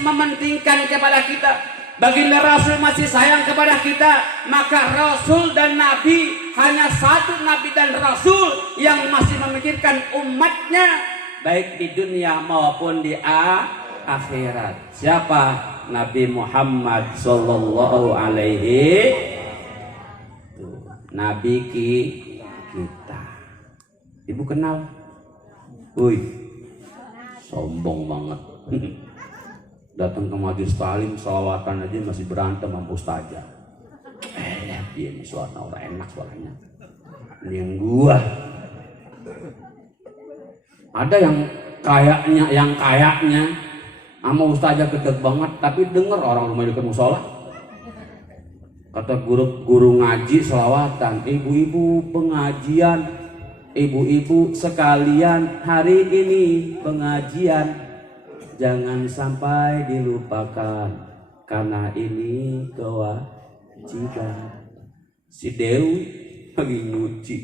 mementingkan kepada kita, baginda Rasul masih sayang kepada kita, maka Rasul dan Nabi hanya satu Nabi dan Rasul yang masih memikirkan umatnya baik di dunia maupun di akhirat. Siapa? Nabi Muhammad sallallahu alaihi Nabi kita. Ibu kenal? Wih, sombong banget. Datang ke majelis ta'lim salawatan aja masih berantem sama ustazah. Dia ini suara orang enak suaranya. Ini yang gua. Ada yang kayaknya sama ustazah gede banget, tapi denger orang rumah dekat musola. Kata guru ngaji selawatan, ibu-ibu pengajian, ibu-ibu sekalian hari ini pengajian, jangan sampai dilupakan karena ini kewajiban. Si Dewi lagi nyuci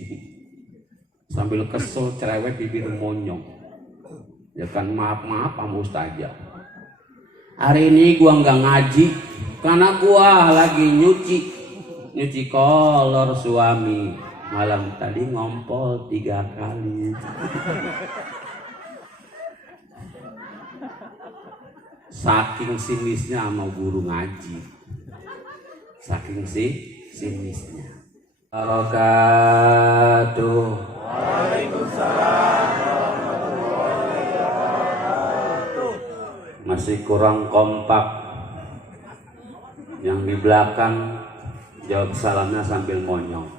sambil kesel cerewet bibir monyong. Ya kan maaf sama ustazah. Hari ini gua nggak ngaji karena gua lagi nyuci kolor suami. Malam tadi ngompol 3 kali. Saking sinisnya sama guru ngaji. Saking sinisnya. Barakatuh. Waalaikumsalam. Masih kurang kompak. Yang di belakang jawab salamnya sambil monyong.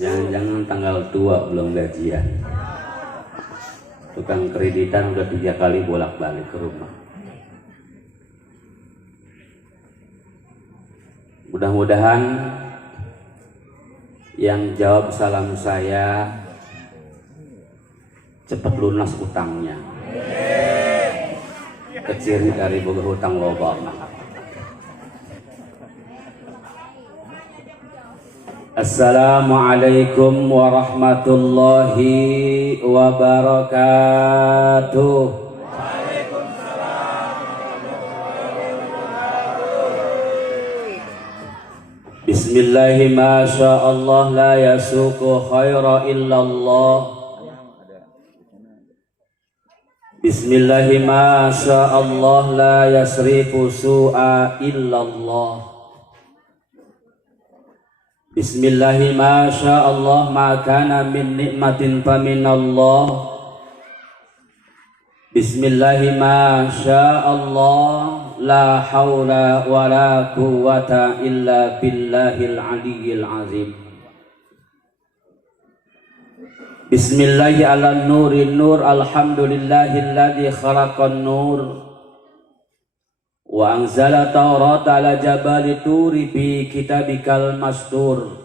Jangan-jangan tanggal tua belum gajian. Tukang kreditan udah 3 kali bolak-balik ke rumah. Mudah-mudahan yang jawab salam saya cepat lunas utangnya. Kecil dari boga hutang loba. Assalamualaikum warahmatullahi wabarakatuh. Waalaikumsalam warahmatullahi wabarakatuh. Bismillahi ma sya'allah la yasuqu khaira illallah. Bismillahi ma sya'allah la yasrifu su'a illallah. Bismillahi ma sya'allah ma kana min ni'matin faminallah. Bismillahi ma sya'allah la hawla wa la quwwata illa billahil aliyyil azim. Bismillahi ala nurin nur alhamdulillahilladzi khalaqan nur wa anzala taurata ala jabali turi bi kitabikal mastur.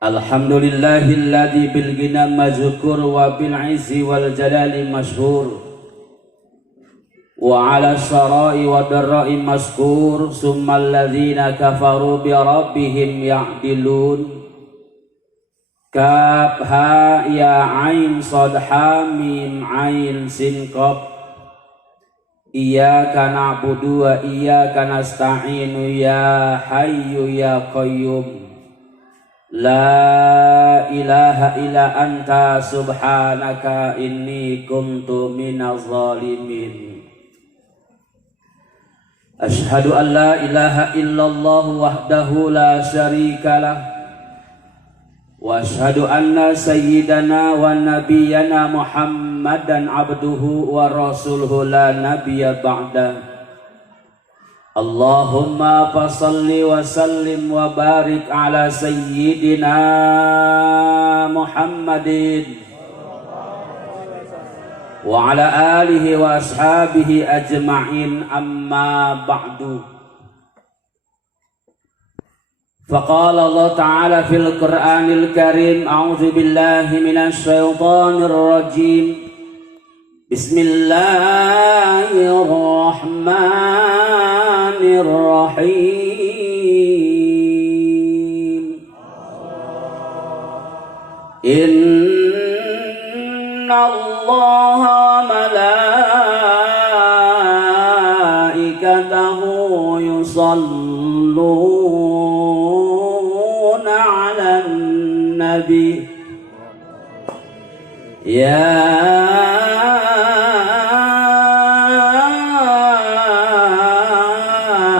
Alhamdulillahilladzi bil ghina mazkur wa bil izzi wal jalali mashhur wa ala sarai wa darrai maskur summa alladhina kafaru bi rabbihim ya'dilun. Kaf ha ya ain sad ha mim ain sin qaf. Iyyaka na'budu wa iyyaka nasta'inu ya hayyu ya qayyum. La ilaha illa anta subhanaka inni kuntu minaz zalimin. Ashhadu an la ilaha illallah wahdahu la syarika lah. Wa ashhadu anna sayyidana wa nabiyyana Muhammadan abduhu wa rasuluhu la nabiyya ba'da. Allahumma fasalli wa sallim wa barik ala sayyidina Muhammadin wa ala alihi wa ashabihi ajma'in amma ba'du. فقال الله تعالى في القرآن الكريم أعوذ بالله من الشيطان الرجيم بسم الله الرحمن الرحيم إن الله وملائكته yusalluna 'alan nabi ya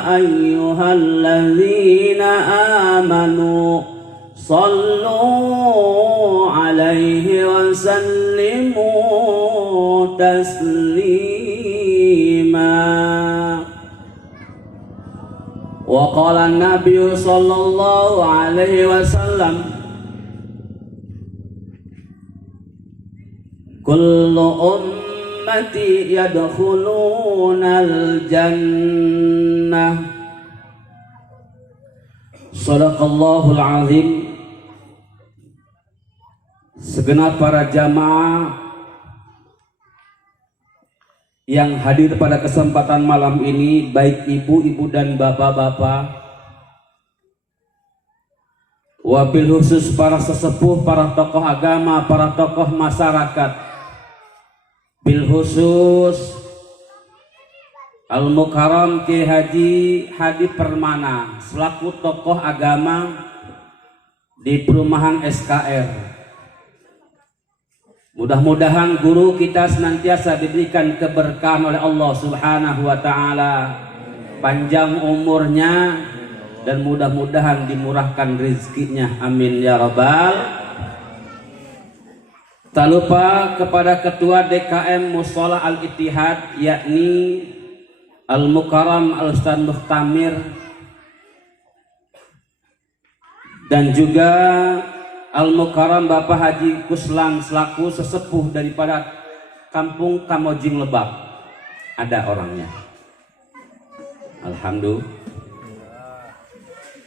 ayyuhalladzina amanu sallu 'alaihi wa sallimu taslima. Wa qala an-nabiy sallallahu alaihi wasallam kullu ummati yadkhulunal jannah. Shadaqallahul azim. Segenap para jamaah yang hadir pada kesempatan malam ini, baik ibu-ibu dan bapak-bapak, wabil khusus para sesepuh, para tokoh agama, para tokoh masyarakat, bil khusus Al-Mukarram Ki Haji Hadi Permana selaku tokoh agama di perumahan SKR. Mudah-mudahan guru kita senantiasa diberikan keberkahan oleh Allah Subhanahu wa taala, panjang umurnya dan mudah-mudahan dimurahkan rezekinya, amin ya rabbal. Tak lupa kepada ketua DKM Mushola Al-Ittihad yakni Al-Mukarram Al-Ustaz Muhtamir dan juga Al-Mukarram Bapak Haji Kuslan selaku sesepuh daripada Kampung Kamojing Lebak. Ada orangnya, alhamdulillah.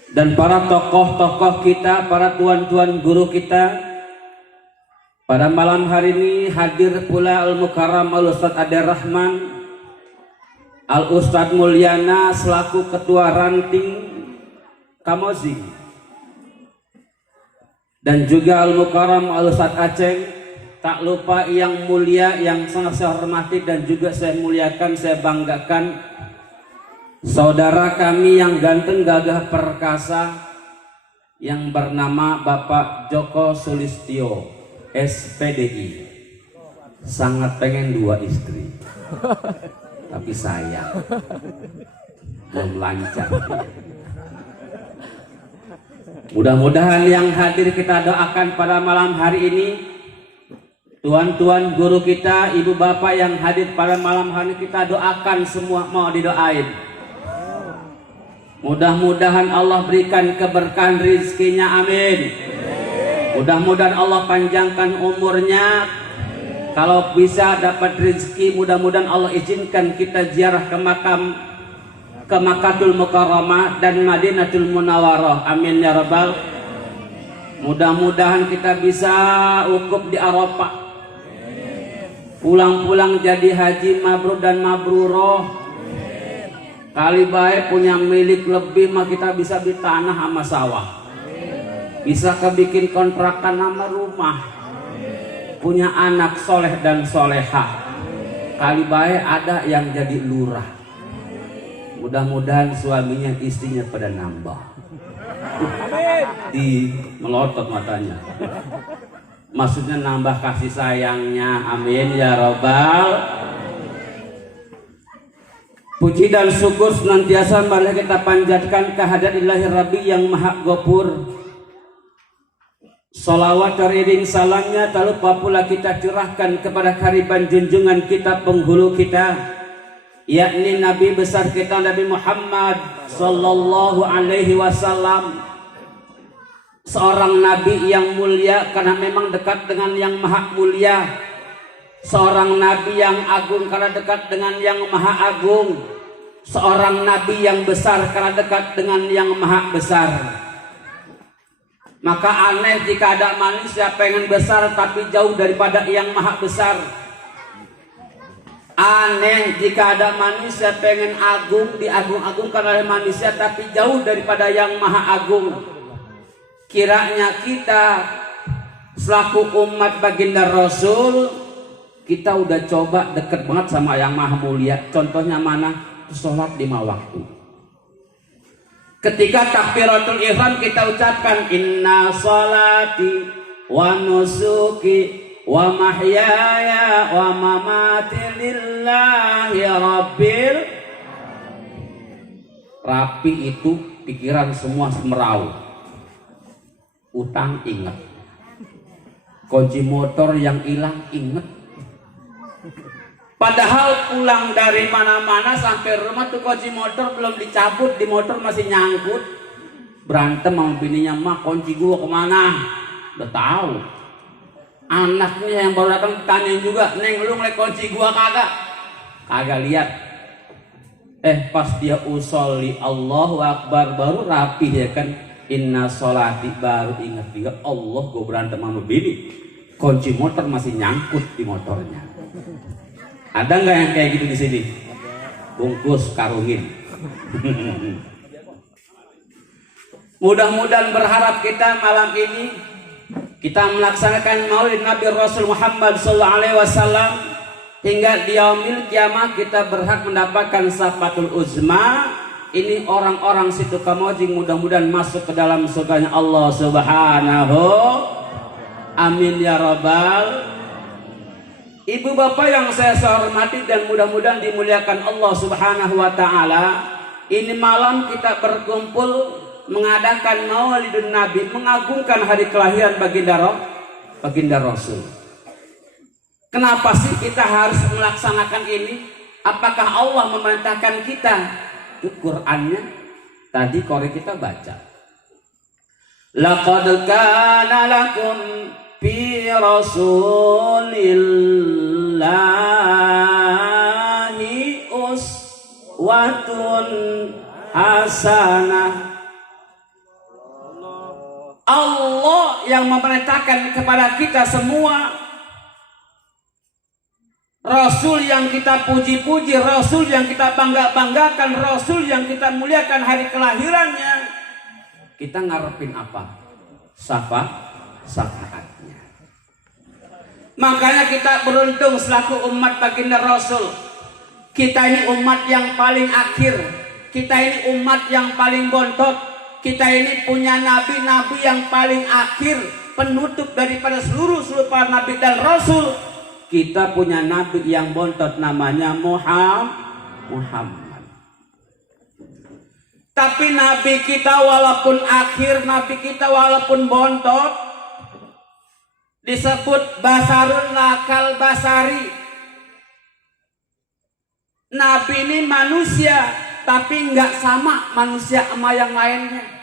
Dan para tokoh-tokoh kita, para tuan-tuan guru kita, pada malam hari ini hadir pula Al-Mukarram Al-Ustaz Ade Rahman, Al-Ustaz Mulyana selaku ketua ranting Kamojing, dan juga Al-Mukarram Al-Ustaz Aceh. Tak lupa yang mulia, yang sangat saya hormati dan juga saya muliakan, saya banggakan, saudara kami yang ganteng, gagah, perkasa, yang bernama Bapak Joko Sulistyo SPDI. Sangat pengen 2 istri, tapi sayang belum lancar. Mudah-mudahan yang hadir kita doakan pada malam hari ini, tuan-tuan guru kita, ibu bapak yang hadir pada malam hari ini, kita doakan semua, mau didoain. Mudah-mudahan Allah berikan keberkahan rezekinya, amin. Mudah-mudahan Allah panjangkan umurnya. Kalau bisa dapat rezeki, mudah-mudahan Allah izinkan kita ziarah ke Makkatul Mukarramah dan Madinatul Munawwarah, amin ya rabbal. Mudah-mudahan kita bisa wukuf di Arafah, pulang-pulang jadi haji mabrur dan mabruroh. Kali baik punya milik lebih mah kita bisa beli tanah sama sawah, bisa kebikin kontrakan sama rumah, punya anak soleh dan solehah. Kali baik ada yang jadi lurah. Mudah-mudahan suaminya, istrinya pada nambah. Di melotot matanya. Maksudnya nambah kasih sayangnya, amin ya robbal. Puji dan syukur senantiasa marilah kita panjatkan kehadirat Ilahi Rabbi yang Maha Ghafur. Salawat teriring salamnya tak lupa pula kita curahkan kepada kariban junjungan kita, penghulu kita, yakni Nabi besar kita Nabi Muhammad sallallahu alaihi wasallam, seorang nabi yang mulia karena memang dekat dengan yang maha mulia, seorang nabi yang agung karena dekat dengan yang maha agung, seorang nabi yang besar karena dekat dengan yang maha besar. Maka aneh jika ada manusia pengen besar tapi jauh daripada yang maha besar. Aneh jika ada manusia pengen agung, diagung-agungkan oleh manusia tapi jauh daripada yang maha agung. Kiranya kita selaku umat baginda Rasul, kita udah coba deket banget sama yang maha mulia. Contohnya mana? Sholat 5 waktu. Ketika takbiratul ihram kita ucapkan inna salati wa nusuki wa mahyaya wa mamati lillahi rabbil. Rapi itu pikiran semua semerau. Utang ingat. Kunci motor yang hilang ingat. Padahal pulang dari mana-mana sampai rumah tuh kunci motor belum dicabut, di motor masih nyangkut. Berantem sama bininya, "Mak, kunci gua kemana?" Udah tahu. Anaknya yang baru datang tanya juga, "Neng, lu ngeliat kunci gua kagak?" Kagak lihat. Pas dia usolli Allahu Akbar baru rapi ya kan. Inna sholati baru ingat juga, Allah gua berantem sama bini. Kunci motor masih nyangkut di motornya. Ada nggak yang kayak gitu di sini? Bungkus karungin. Mudah-mudahan berharap kita malam ini kita melaksanakan Maulid Nabi Rasul Muhammad SAW hingga di yaumil kiamah kita berhak mendapatkan syafatul uzma. Ini orang-orang situ Kamojing mudah-mudahan masuk ke dalam surganya Allah Subhanahu. Amin ya rabbal. Ibu bapak yang saya hormati dan mudah-mudahan dimuliakan Allah Subhanahu wa ta'ala. Ini malam kita berkumpul mengadakan Maulidun Nabi, mengagungkan hari kelahiran baginda Rasul. Kenapa sih kita harus melaksanakan ini? Apakah Allah memerintahkan kita? Itu Qur'annya tadi kori kita baca. Laqad kana lakum fi rasulillahi uswatun hasanah. Allah yang memerintahkan kepada kita semua, Rasul yang kita puji-puji, Rasul yang kita bangga-banggakan, Rasul yang kita muliakan hari kelahirannya. Kita ngarepin apa? Syafaatnya. Makanya kita beruntung selaku umat baginda Rasul. Kita ini umat yang paling akhir. Kita ini umat yang paling bontot. Kita ini punya nabi-nabi yang paling akhir, penutup daripada seluruh para nabi dan rasul. Kita punya nabi yang bontot namanya Muhammad. Tapi nabi kita walaupun akhir, nabi kita walaupun bontot, disebut basarun lakal basari. Nabi ini manusia, tapi nggak sama manusia sama yang lainnya.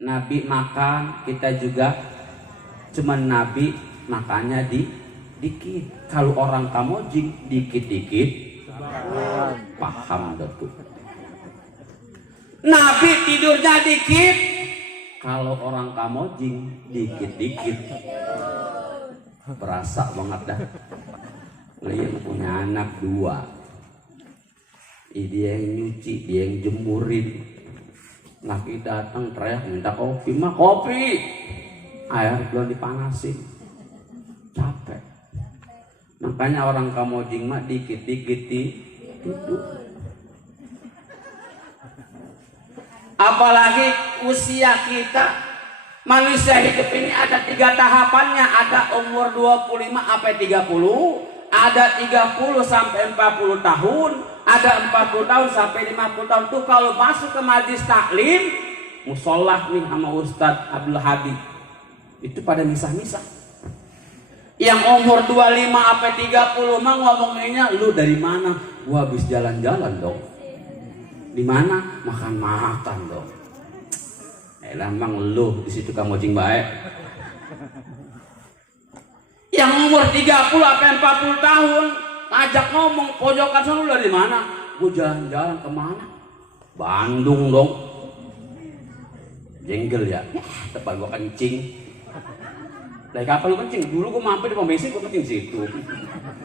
Nabi makan, kita juga cuman nabi makannya dikit. Kalau orang Kamojing dikit-dikit paham betul. Nabi tidurnya dikit. Kalau orang Kamojing dikit-dikit berasa banget dah. Lihat punya anak 2. Dia yang nyuci, dia yang jemurin. Laki datang teriak minta kopi, "Mah kopi." Air belum dipanasin. Capek. Makanya orang Kamojing mah dikit-dikit tidur. Apalagi usia kita. Manusia hidup ini ada 3 tahapannya. Ada umur 25 sampai 30, ada 30 sampai 40 tahun, ada 40 tahun sampai 50 tahun. Tuh kalau masuk ke majlis taklim, musolah nih sama Ustadz Abdul Hadi, itu pada misah-misah. Yang umur 25 sampai 30 mah ngomonginnya, "Lu dari mana?" "Gua habis jalan-jalan dong." "Di mana?" "Makan-makan dong." Emang lu di situ Kamojing baik. Yang umur 30 sampai 40 tahun ngajak ngomong pojokan sana, "Lu dari mana?" "Gua jalan-jalan." "Kemana?" "Bandung dong." Jenggel ya, tempat gua kencing. Dari kapan lu kencing? "Dulu gua mampir di pom bensin, gua kencing situ."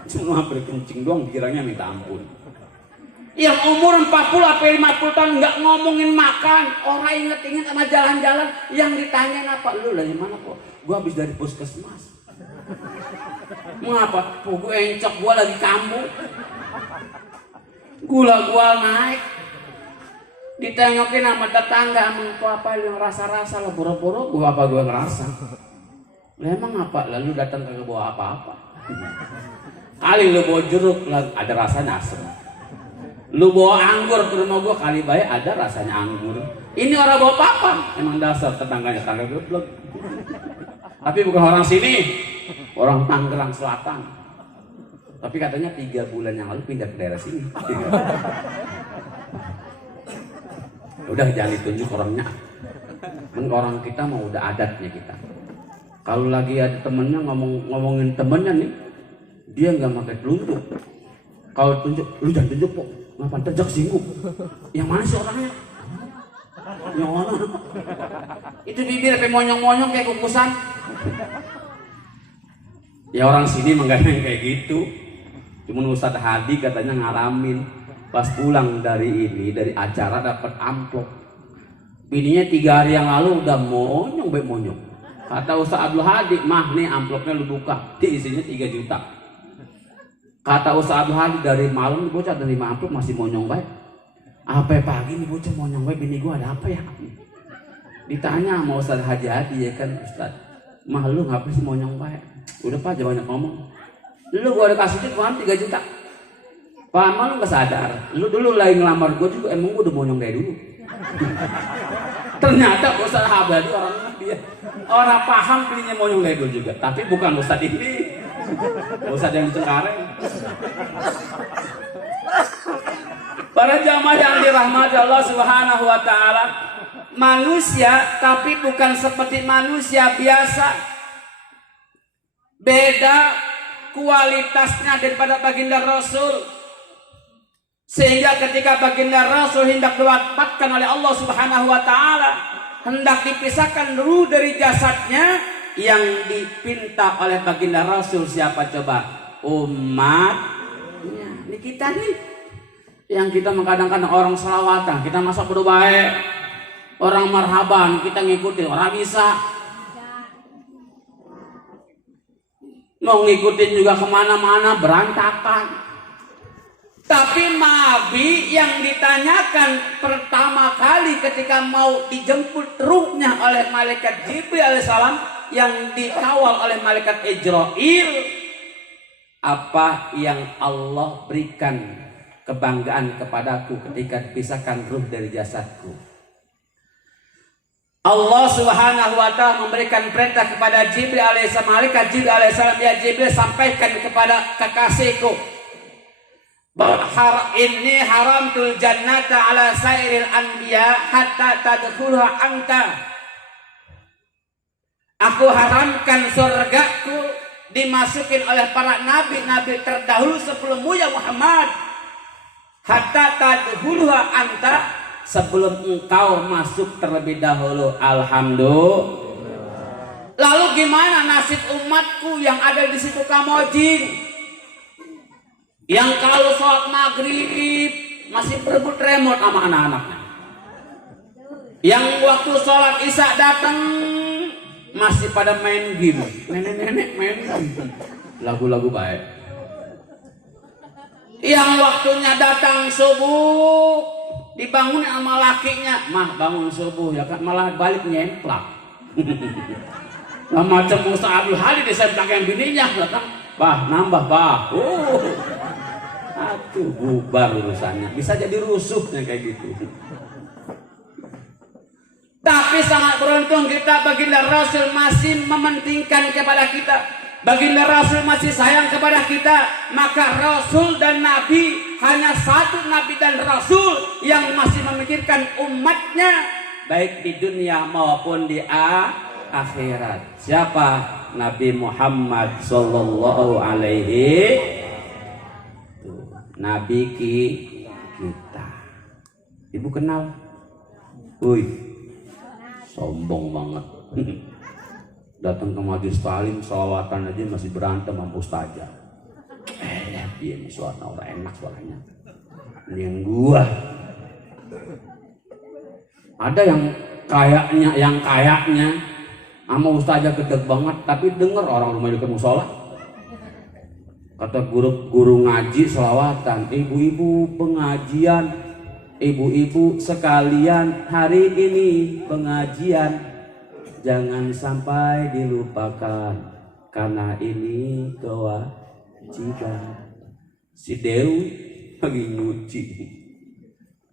Cuma mampir kencing doang, kiranya minta ampun. Yang umur 40 sampai 50 tahun nggak ngomongin makan, orang inget-inget sama jalan-jalan, yang ditanyain apa? "Lu dari mana kok?" "Gua habis dari puskesmas." "Mengapa?" "Gue encok, gua lagi kambuh. Gula gua naik." Ditengokin sama tetangga, emang apa yang rasa-rasa lah, boro-boro gua apa gua ngerasa. Lah emang apa? Lalu datang ke bawa apa-apa. Kali lu bawa jeruk lah, ada rasanya asem. Lu bawa anggur ke rumah gua, kali baik ada rasanya anggur. Ini orang bawa apa? Emang dasar tetangganya tangga goblok. Tapi bukan orang sini, orang Tangerang Selatan. Tapi katanya 3 bulan yang lalu pindah ke daerah sini. Udah jangan ditunjuk orangnya. Orang kita mau udah adatnya kita. Kalau lagi ada temennya ngomongin temennya nih, dia nggak pakai telunjuk. Kalau tunjuk, lu jangan tunjuk kok. Ngapain terjak singgung? Yang mana sih orangnya? Yang mana? Itu bibir sampai monyong-monyong kayak kukusan. Ya orang sini menggandeng kayak gitu. Cuman Ustadz Hadi katanya ngalamin. Pas pulang dari acara dapat amplop. Bininya 3 hari yang lalu udah monyong. Kata Ustadz Abdul Hadi, mah nih amplopnya lu buka, isinya 3 juta. Kata Ustadz Abdul Hadi, dari malam bocah ada 5 amplop masih monyong baik. Apa pagi nih bocah monyong baik, bini gua ada apa ya? Ditanya sama Ustadz Haji Hadi, ya kan Ustadz, mah lu ngapa sih monyong baik? Udah Pak, jangan banyak ngomong. Lu gua udah kasih duit 3 juta. Pak, emang lu gak sadar? Lu dulu lagi ngelamar gue juga, emang gue udah monyong dari dulu. Ternyata Ustadz Habadi orang paham pilihnya monyong dari dulu juga. Tapi bukan Ustadz ini, Ustadz yang di Cengkareng. Para jamaah yang dirahmati Allah Subhanahu wa Ta'ala, manusia tapi bukan seperti manusia biasa. Beda kualitasnya daripada baginda Rasul. Sehingga ketika baginda Rasul hendak diwafatkan oleh Allah Subhanahu wa Ta'ala, hendak dipisahkan ruh dari jasadnya, yang dipinta oleh baginda Rasul siapa coba? Umatnya. Ini kita nih, yang kita kadang-kadang orang selawatan, kita masa berbaik, orang marhaban, kita ngikutin, orang bisa. Mau ngikutin juga kemana-mana berantakan. Tapi Nabi yang ditanyakan pertama kali ketika mau dijemput ruhnya oleh malaikat Jibril alaihissalam, yang dikawal oleh malaikat Ijrail, apa yang Allah berikan kebanggaan kepadaku ketika dipisahkan ruh dari jasadku. Allah Subhanahu wa Ta'ala memberikan perintah kepada Jibril alaihissalam, malaikat Jibril alaihissalam, ya Jibril, sampaikan kepada kekasihku bahwa ini haramtul jannata ala sairil anbiya hatta tadkhulha anta. Aku haramkan surgaku dimasukin oleh para nabi terdahulu sebelummu ya Muhammad, hatta tadkhulha anta, sebelum engkau masuk terlebih dahulu. Alhamdulillah. Lalu gimana nasib umatku yang ada di situ Kamojin, yang kalau sholat maghrib masih berebut remote sama anak-anaknya, yang waktu sholat isya datang masih pada main game, nenek-nenek main game, lagu-lagu baik. Yang waktunya datang subuh dibangun sama lakinya, mah bangun subuh ya kan, malah balik nyemplak. Macam Ustadz Abdul Hadi disemplak yang bininya, kan? Bah nambah bah. Aduh, bubar urusannya. Bisa jadi rusuhnya kayak gitu. Tapi sangat beruntung kita, baginda Rasul masih mementingkan kepada kita. Baginda Rasul masih sayang kepada kita. Maka Rasul dan Nabi, hanya satu Nabi dan Rasul yang masih memikirkan umatnya, baik di dunia maupun di akhirat. Siapa? Nabi Muhammad sallallahu alaihi Nabi kita. Ibu kenal? Wih, sombong banget. Datang ke majelis taklim salawatan aja masih berantem sama ustazah. Dia nih suara orang enak suaranya. Ini yang gua. Ada yang kayaknya sama ustazah gede banget, tapi denger orang rumah dekat musola. Kata guru ngaji selawatan, ibu-ibu pengajian Ibu-ibu sekalian, hari ini pengajian jangan sampai dilupakan karena ini kewajiban. Si Dewi lagi nyuci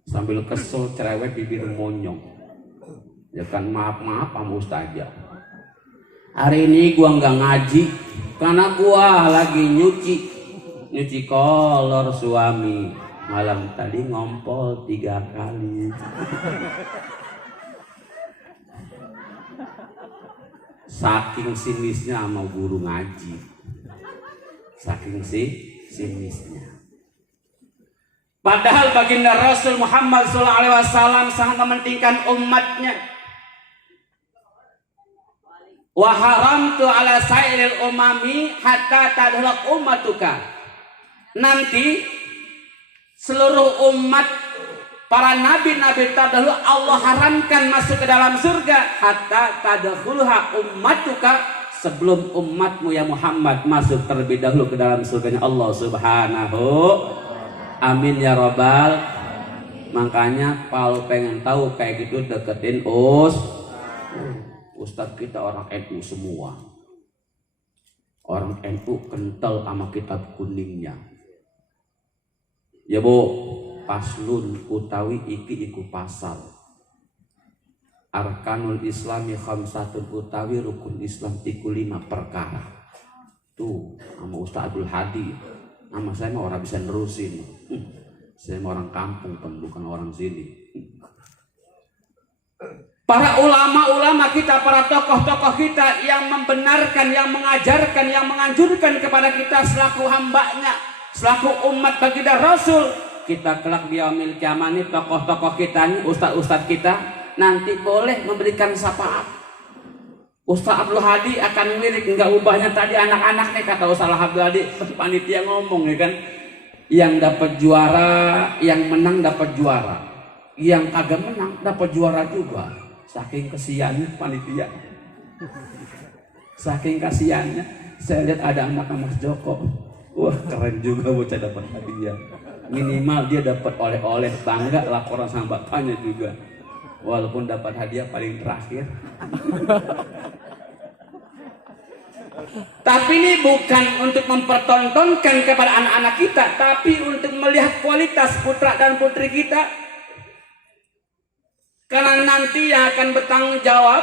sambil kesel cerewet bibir monyong. Ya kan, maaf sama ustazah. Hari ini gua nggak ngaji karena gua lagi nyuci kolor suami. Malam tadi ngompol 3 kali. Saking sinisnya sama guru ngaji. Saking sinisnya. Padahal baginda Rasul Muhammad SAW sangat mementingkan umatnya. Wa haramtu ala sairil umami hatta tadhlaq ummatuka. Nanti seluruh umat para nabi-nabi terdahulu Allah haramkan masuk ke dalam surga hatta tadkhuluha ummatuka, sebelum umatmu ya Muhammad masuk terlebih dahulu ke dalam surganya Allah Subhanahu. Amin ya robbal. Makanya kalau pengen tahu kayak gitu deketin Ustadz kita orang NU semua. Orang NU kental sama kitab kuningnya. Ya bu, paslun utawi iki iku pasal. Arkanul Islami khamsatun utawi rukun Islam iku 5 perkara. Tuh, sama Ustaz Abdul Hadi. Nama saya mah orang bisa nerusin. Saya mah orang kampung, bukan orang sini. Para ulama-ulama kita, para tokoh-tokoh kita yang membenarkan, yang mengajarkan, yang menganjurkan kepada kita selaku hambanya, selaku umat baginda Rasul, kita kelak di yaumil kiamah nih, tokoh-tokoh kita nih, ustaz-ustaz kita nanti boleh memberikan syafaat. Ustaz Abdul Hadi akan lirik, enggak ubahnya tadi anak-anak nih, kata Ustaz Abdul Hadi, panitia ngomong ya kan, yang dapat juara, yang menang dapat juara, yang kagak menang dapat juara juga. Saking kesiannya panitia, saking kasihannya, saya lihat ada anak Mas Joko. Wah keren juga bocah dapat hadiah. Minimal dia dapat oleh-oleh, bangga laporan sama bapaknya juga. Walaupun dapat hadiah paling terakhir. Tapi ini bukan untuk mempertontonkan kepada anak-anak kita, tapi untuk melihat kualitas putra dan putri kita. Karena nanti yang akan bertanggung jawab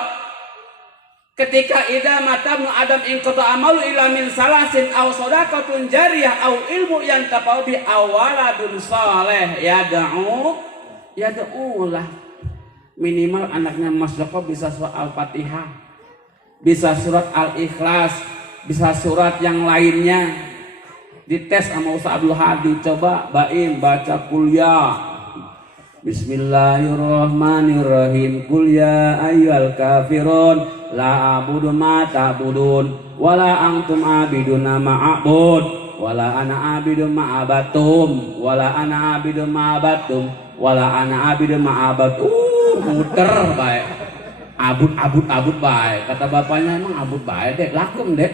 ketika idza mata ibnu adam in qata amalu illa min salasin aw shadaqatun jariyah aw ilmu yantafa'u bi awaladun saleh yad'ulah. Minimal anaknya Mas Joko bisa surat Al-Fatihah, bisa surat Al-Ikhlas, bisa surat yang lainnya. Dites sama Ustaz Abdul Hadi, coba Baim baca kuliah. Bismillahirrahmanirrahim. Qul ya ayyuhal kafirun la a'budu ma ta'budun wala antum a'biduna ma a'bud wala ana a'bidu ma abatum wala ana a'bidu ma abatum wala ana a'bidu ma abad. Muter baik. Abud baik. Kata bapaknya, emang abud baik deh, lakum deh.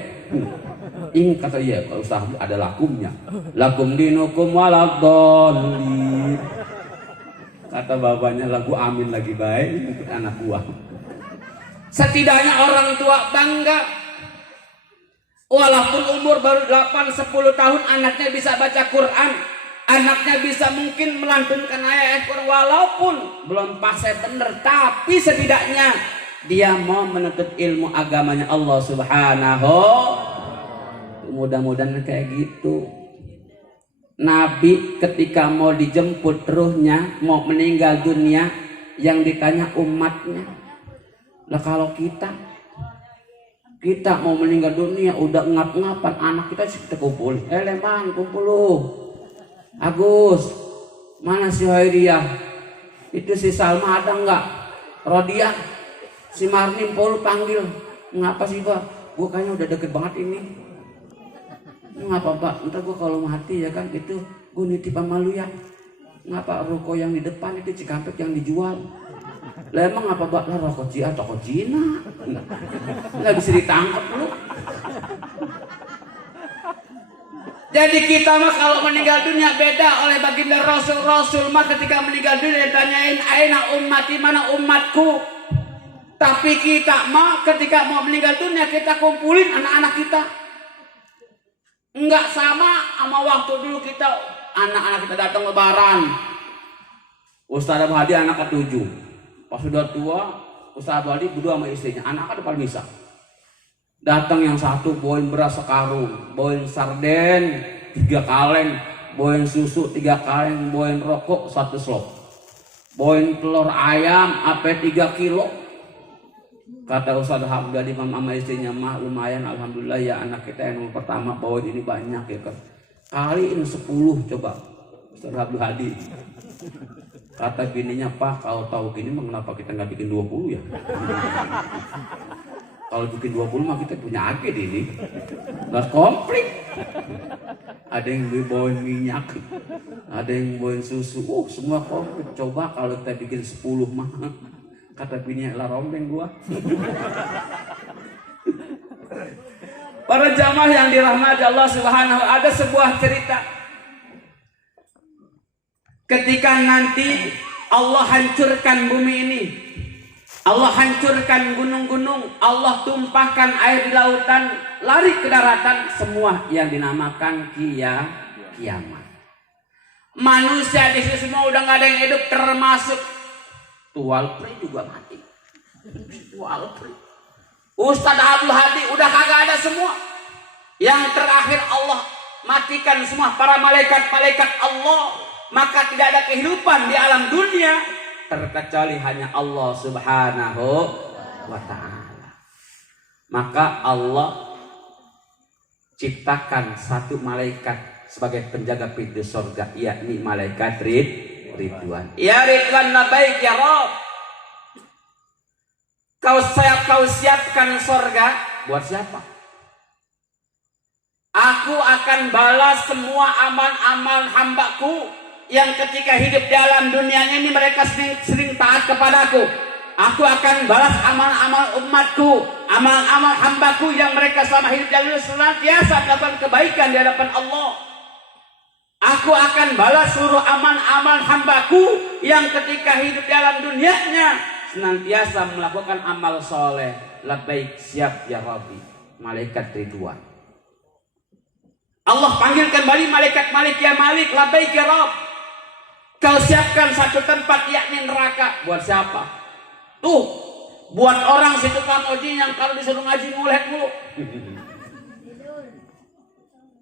Ini kata iya, kalau usah ada lakumnya. Lakum dinukum waladhdallin. Kata bapaknya, lagu amin lagi baik untuk anak buah. Setidaknya orang tua bangga. Walaupun umur baru 8-10 tahun anaknya bisa baca Quran, anaknya bisa mungkin melantunkan ayat Quran walaupun belum fase benar, tapi setidaknya dia mau menuntut ilmu agamanya Allah Subhanahu. Mudah-mudahan kayak gitu. Nabi ketika mau dijemput ruhnya, mau meninggal dunia, yang ditanya umatnya. Lah kalau kita mau meninggal dunia udah ngap-ngapan, anak kita kumpul. Leman kumpul lu. Agus, mana si Hairiah? Itu si Salma ada nggak? Rodia, si Marnim lu panggil. Ngapa sih Pak? Gue kayaknya udah deket banget ini. Ngapa Pak? Ntar gue kalau mati ya kan itu gue nitip sama lu ya. Ngapa ruko yang di depan itu Cikampek yang dijual? Lah emang apa Pak? Lah rokok Cina, toko Cina. Nggak bisa ditangkap lu. Jadi kita mah kalau meninggal dunia beda oleh baginda Rasul. Rasul mah ketika meninggal dunia ditanyain aina ummati, mana umatku. Tapi kita mah ketika mau meninggal dunia kita kumpulin anak-anak kita. Enggak sama waktu dulu kita anak-anak kita datang lebaran. Ustaz Abu Hadi anak ke-7. Pas sudah tua, Ustaz Abu Hadi berdua sama istrinya, anak depan misa. Datang yang satu bawain beras sekarung, bawain sarden 3 kaleng, bawain susu 3 kaleng, bawain rokok 1 slop, bawain telur ayam apa 3 kilo. Kata Ustaz Hamdani sama istrinya, mah lumayan alhamdulillah ya, anak kita yang nomor pertama bawain ini banyak ya kan. Kaliin 10 coba Ustaz Abdul Hadi. Kata bininya, Pak kalau tahu gini mah kenapa kita nggak bikin 20 ya? Kalau bikin 20 mah kita punya aged ini. Nggak komplit. Ada yang bawain minyak, ada yang bawain susu, semua komplit. Coba kalau kita bikin 10 mah. Kata bininya, lah rombeng gua. Para jamaah yang dirahmati Allah Subhanahu, ada sebuah cerita. Ketika nanti Allah hancurkan bumi ini, Allah hancurkan gunung-gunung, Allah tumpahkan air di lautan, lari ke daratan, semua yang dinamakan kiamat. Manusia di sini semua udah nggak ada yang hidup, termasuk Tualpri juga mati. Tualpri, Ustadz Abdul Hadi udah kagak ada semua. Yang terakhir Allah matikan semua para malaikat-malaikat Allah, maka tidak ada kehidupan di alam dunia terkecuali hanya Allah Subhanahu wa ta'ala. Maka Allah ciptakan satu malaikat sebagai penjaga pintu surga, yakni malaikat Ridwan. Ya Ridwan nabaik ya Rob. Kau siapkan surga buat siapa? Aku akan balas semua amal-amal hambaku yang ketika hidup dalam dunianya ini mereka sering taat kepadaku. Aku akan balas amal-amal umatku, amal-amal hambaku yang mereka selama hidup dalam dunia senantiasa melakukan kebaikan di hadapan Allah. Aku akan balas seluruh amal-amal hambaku yang ketika hidup dalam dunianya senantiasa melakukan amal soleh. Labbaik, siap ya Rabbi. Malaikat Ridwan. Allah panggil kembali malaikat Malik, ya Malik, labbaik ya Rabb. Kau siapkan satu tempat yakni neraka. Buat siapa? Tuh, buat orang situ kamoji yang kalau disuruh ngaji ngulet mulu.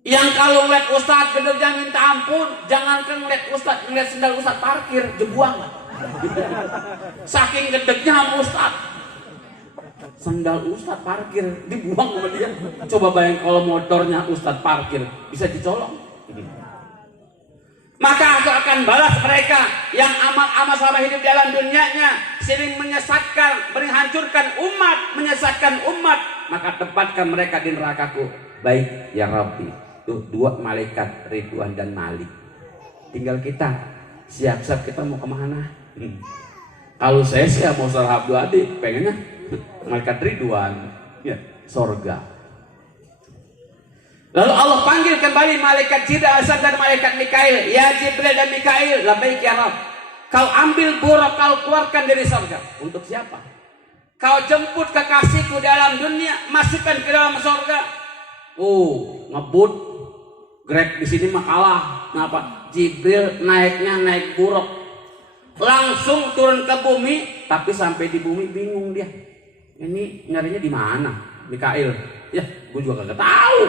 Yang kalau ngeliat Ustadz gedegnya minta ampun, jangankan ngeliat Ustadz, ngeliat sendal Ustadz parkir, jebuang. Saking gedegnya sama Ustadz. Sendal Ustadz parkir, dibuang sama dia. Coba bayang kalau motornya Ustadz parkir, bisa dicolong. Maka aku akan balas mereka yang amal-amal selama hidup dalam dunianya sering menyesatkan, menghancurkan umat, menyesatkan umat. Maka tempatkan mereka di nerakaku. Baik ya Rabbi. Tuh 2 malaikat Ridwan dan Malik. Tinggal kita siap-siap kita mau kemana. Kalau saya sih mau Salah Abdul Hadi, pengennya malaikat Ridwan, ya sorga. Lalu Allah panggil kembali malaikat Jibril dan malaikat Mikail. Ya Jibril dan Mikail, labbaik ya Rabb. Kau ambil buruk, kau keluarkan dari surga. Untuk siapa? Kau jemput kekasihku dalam dunia, masukkan ke dalam surga. Ngebut. Grab di sini mah kalah. Kenapa? Jibril naiknya naik buruk, langsung turun ke bumi, tapi sampai di bumi bingung dia. Ini nyarinya di mana? Mikail. Ya, gue juga kagak tahu.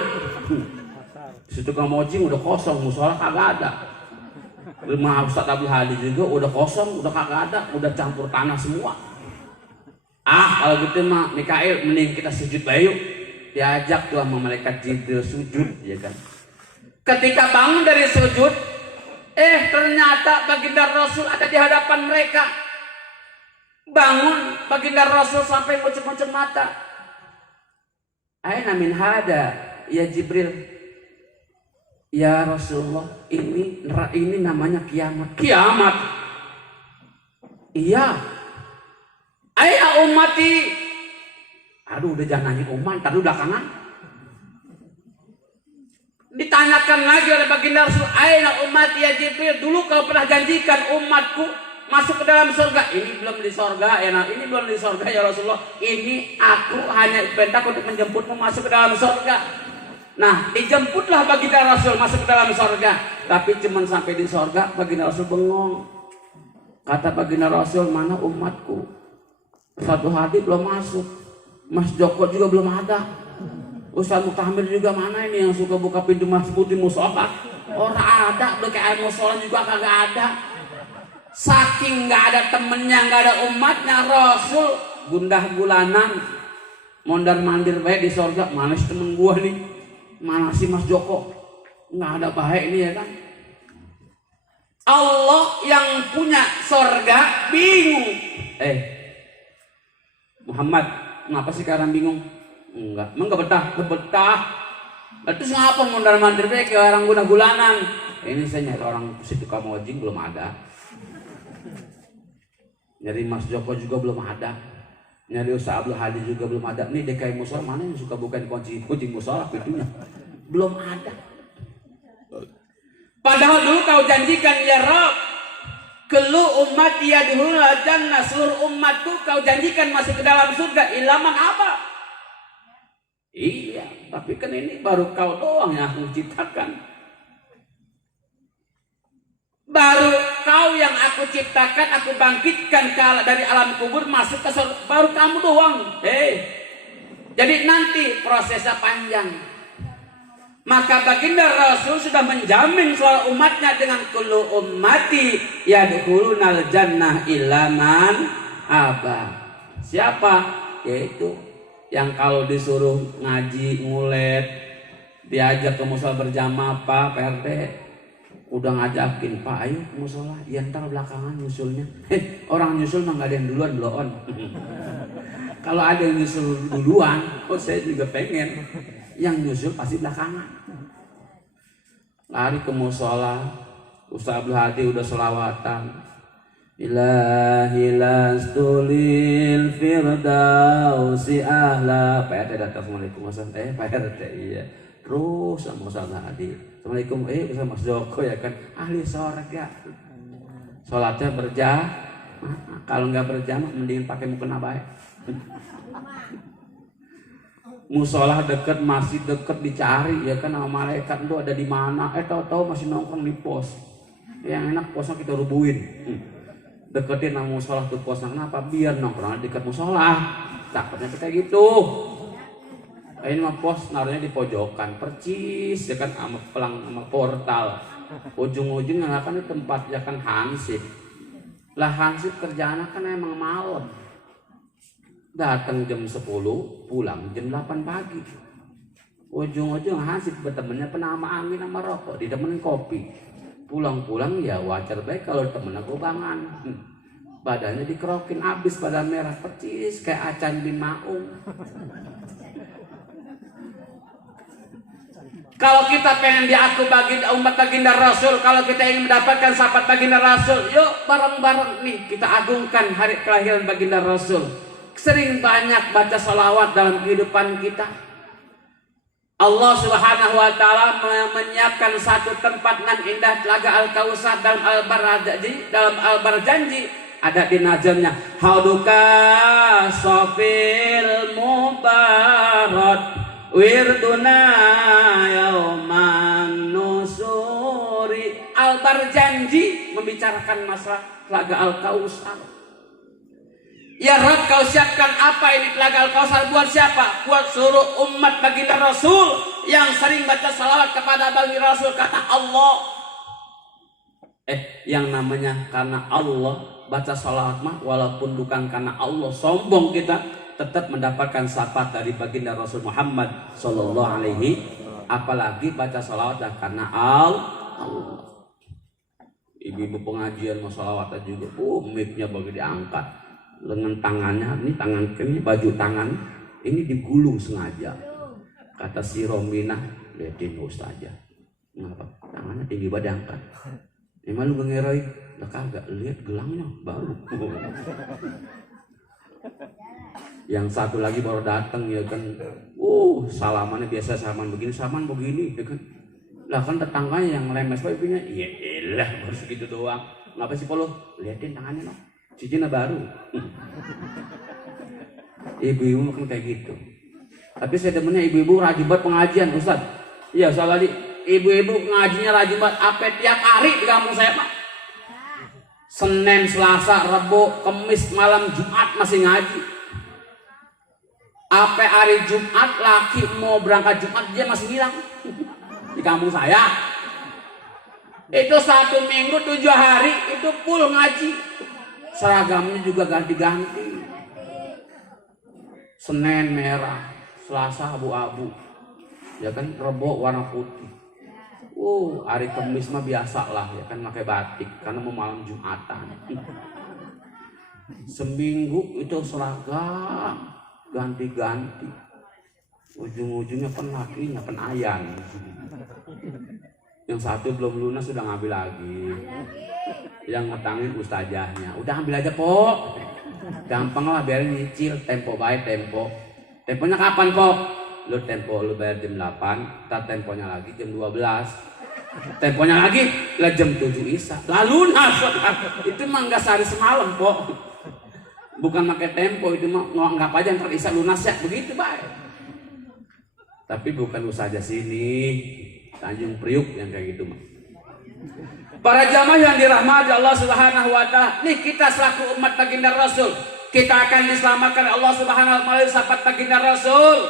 Situ Kamojing udah kosong, musola kagak ada. Rumah Ustadz Abdul Hadi juga udah kosong, udah kagak ada, udah campur tanah semua. Kalau gitu mah Mikail mending kita sujud bayu. Diajak tuh sama malaikat Jibril sujud, ya kan. Ketika bangun dari sujud, ternyata baginda Rasul ada di hadapan mereka. Bangun, baginda Rasul sampai ngucap-ngucap mata. Aina min hada, ya Jibril. Ya Rasulullah, ini namanya kiamat. Kiamat? Iya. Aina ummati. Aduh, udah jangan nanya umat, tadi belakangan. Ditanyakan lagi oleh baginda Rasul, aina ummati ya Jibril, dulu kau pernah janjikan umatku masuk ke dalam surga. Ini belum di surga ya, nah, ini belum di surga ya Rasulullah. Ini aku hanya perintah untuk menjemputmu masuk ke dalam surga. Nah, dijemputlah baginda Rasul masuk ke dalam surga. Tapi cuma sampai di surga, baginda Rasul bengong. Kata baginda Rasul, mana umatku? Satu hati belum masuk. Mas Joko juga belum ada. Ustaz Mutahmir juga mana ini yang suka buka pintu masjid di musola? Orang ada, beli air musola juga kagak ada. Saking nggak ada temennya, nggak ada umatnya, Rasul gundah gulanan, mondar mandir baik di surga. Mana sih temen gua nih? Mana sih Mas Joko? Nggak ada baik ini ya kan? Allah yang punya surga bingung. Muhammad, kenapa sih sekarang bingung? Enggak, emang betah. Terus ngapa mondar mandir baik ke orang gundah gulanan? Ini saya nyari orang situ Kamojing belum ada. Nyari Mas Joko juga belum ada. Nyari Ustaz Abdul Hadi juga belum ada. Nih DKI Musola mana yang suka bukain kunci musola pintunya? Belum ada. Padahal dulu kau janjikan ya Rabb, kelu umat yadkhulul jannah, seluruh umatku kau janjikan masuk ke dalam surga. Ilaman apa? Iya, tapi kan ini baru kau doang yang aku ciptakan. Baru kau yang aku ciptakan, aku bangkitkan dari alam kubur masuk ke surga. Baru kamu doang. Jadi nanti prosesnya panjang. Maka baginda Rasul sudah menjamin seluruh umatnya dengan kullu ummati yadkhulunal jannah ilaman aba. Siapa? Yaitu yang kalau disuruh ngaji ngulet, diajak ke musola berjamaah, Pak RT udah ngajakin, Pak ayo ke musola, ya ntar belakangan nyusulnya. Orang nyusul mah gak ada yang duluan bloon. Kalau ada yang nyusul duluan, saya juga pengen. Yang nyusul pasti belakangan. Lari ke musola, Ustaz Abdul Hadi udah selawatan. Ilahi lastulil firdausi ahla. Pak RT datang, Assalamualaikum Pak RT, iya. Terus sama Ustaz Hadi, Assalamualaikum, Ustaz Mas Joko ya kan, ahli surga. Sholatnya berjamaah, kalau nggak berjamaah mending pakai mukena baik. Musola deket, masjid deket dicari ya kan, sama malaikat itu ada di mana? Tahu-tahu masih nongkrong di pos. Yang enak posnya kita rubuhin. Deketin sama musola tuh posnya, kenapa? Biar nongkrong dekat musola. Takutnya kayak gitu. Ini mah pos naruhnya di pojokan, percis ya kan, sama pelang sama portal. Ujung-ujungnya kan di tempat ya kan hansip. Lah hansip kerjaannya kan emang malam. Datang jam 10, pulang jam 8 pagi. Ujung-ujung hansip bertemannya penama angin sama rokok, ditemenin kopi. Pulang-pulang ya wajar baik kalau temennya gobangan. Badannya dikerokin abis, badan merah percis kayak Acan bin Maung. Kalau kita pengen diaku baginda umat baginda Rasul, kalau kita ingin mendapatkan syafaat baginda Rasul, yuk bareng-bareng nih kita agungkan hari kelahiran baginda Rasul. Sering banyak baca salawat dalam kehidupan kita. Allah Subhanahu wa taala menyiapkan satu tempat nan indah Telaga Al-Kautsar dalam Al-Barjanji ada di nazamnya, hauduka safil mubarak wirduna yauman nusuri. Al-Barjanji membicarakan masalah Telaga Al-Kautsar. Ya Rabb, kau siapkan apa ini Telaga Al-Kautsar buat siapa? Buat seluruh umat baginda Rasul yang sering baca salawat kepada baginda Rasul. Kata Allah, yang namanya karena Allah baca salawat mah walaupun bukan karena Allah, sombong kita, tetap mendapatkan syafaat dari baginda Rasul Muhammad sallallahu alaihi. Apalagi baca salawat karena Allah. Ibu-ibu pengajian mau salawat juga, mic-nya bagi diangkat. Lengan tangannya, ini tangan kiri, baju tangan ini digulung sengaja. Kata si Romina, liatin ustazah, ngapa tangannya tinggi badan angkat. Emang lu ngeroi? Lah kagak, lihat gelangnya baru. Yang satu lagi baru datang ya kan, salamannya biasa salaman begini ya kan. Lah kan tetangganya yang lemes ibunya. Iya elah baru segitu doang. Ngapa sih Polo? Liatin tangannya no. Cincinnya baru. Ibu-ibu kan kayak gitu. Tapi saya demennya ibu-ibu rajin banget pengajian Ustaz. Iya soalnya ibu-ibu ngajinya rajin banget. Apa tiap hari di kampung saya Pak. Senin, Selasa, Rebo, Kamis, malam Jumat masih ngaji. Apa hari Jumat laki mau berangkat Jumat dia masih hilang. Di kampung saya. Itu 1 minggu 7 hari itu full ngaji. Seragamnya juga ganti-ganti. Senin merah, Selasa abu-abu, ya kan, Rebo warna putih. Hari Kamis mah biasa lah, ya kan, pakai batik karena mau malam Jumatan. Seminggu itu seragam ganti-ganti. Ujung-ujungnya kan lakinya kan ayan. Yang satu belum lunas sudah ngambil lagi. Yang ngetangin ustazahnya, udah ambil aja Pok. Gampang lah, biarin nyicil, tempo baik tempo. Temponya kapan Pok? Lu tempo lu bayar jam 8, ntar temponya lagi jam 12. Temponya lagi lah jam 7 Isya. Lalu itu mah enggak sehari semalam Pok. Bukan pakai tempo, itu mah nganggap aja ntar Isya lunas ya, begitu baik. Tapi bukan saja sini, Tanjung Priuk yang kayak gitu mah. Para jamaah yang dirahmati Allah Subhanahu wa taala, nih kita selaku umat baginda Rasul, kita akan diselamatkan Allah Subhanahu wa taala melalui syafaat baginda Rasul.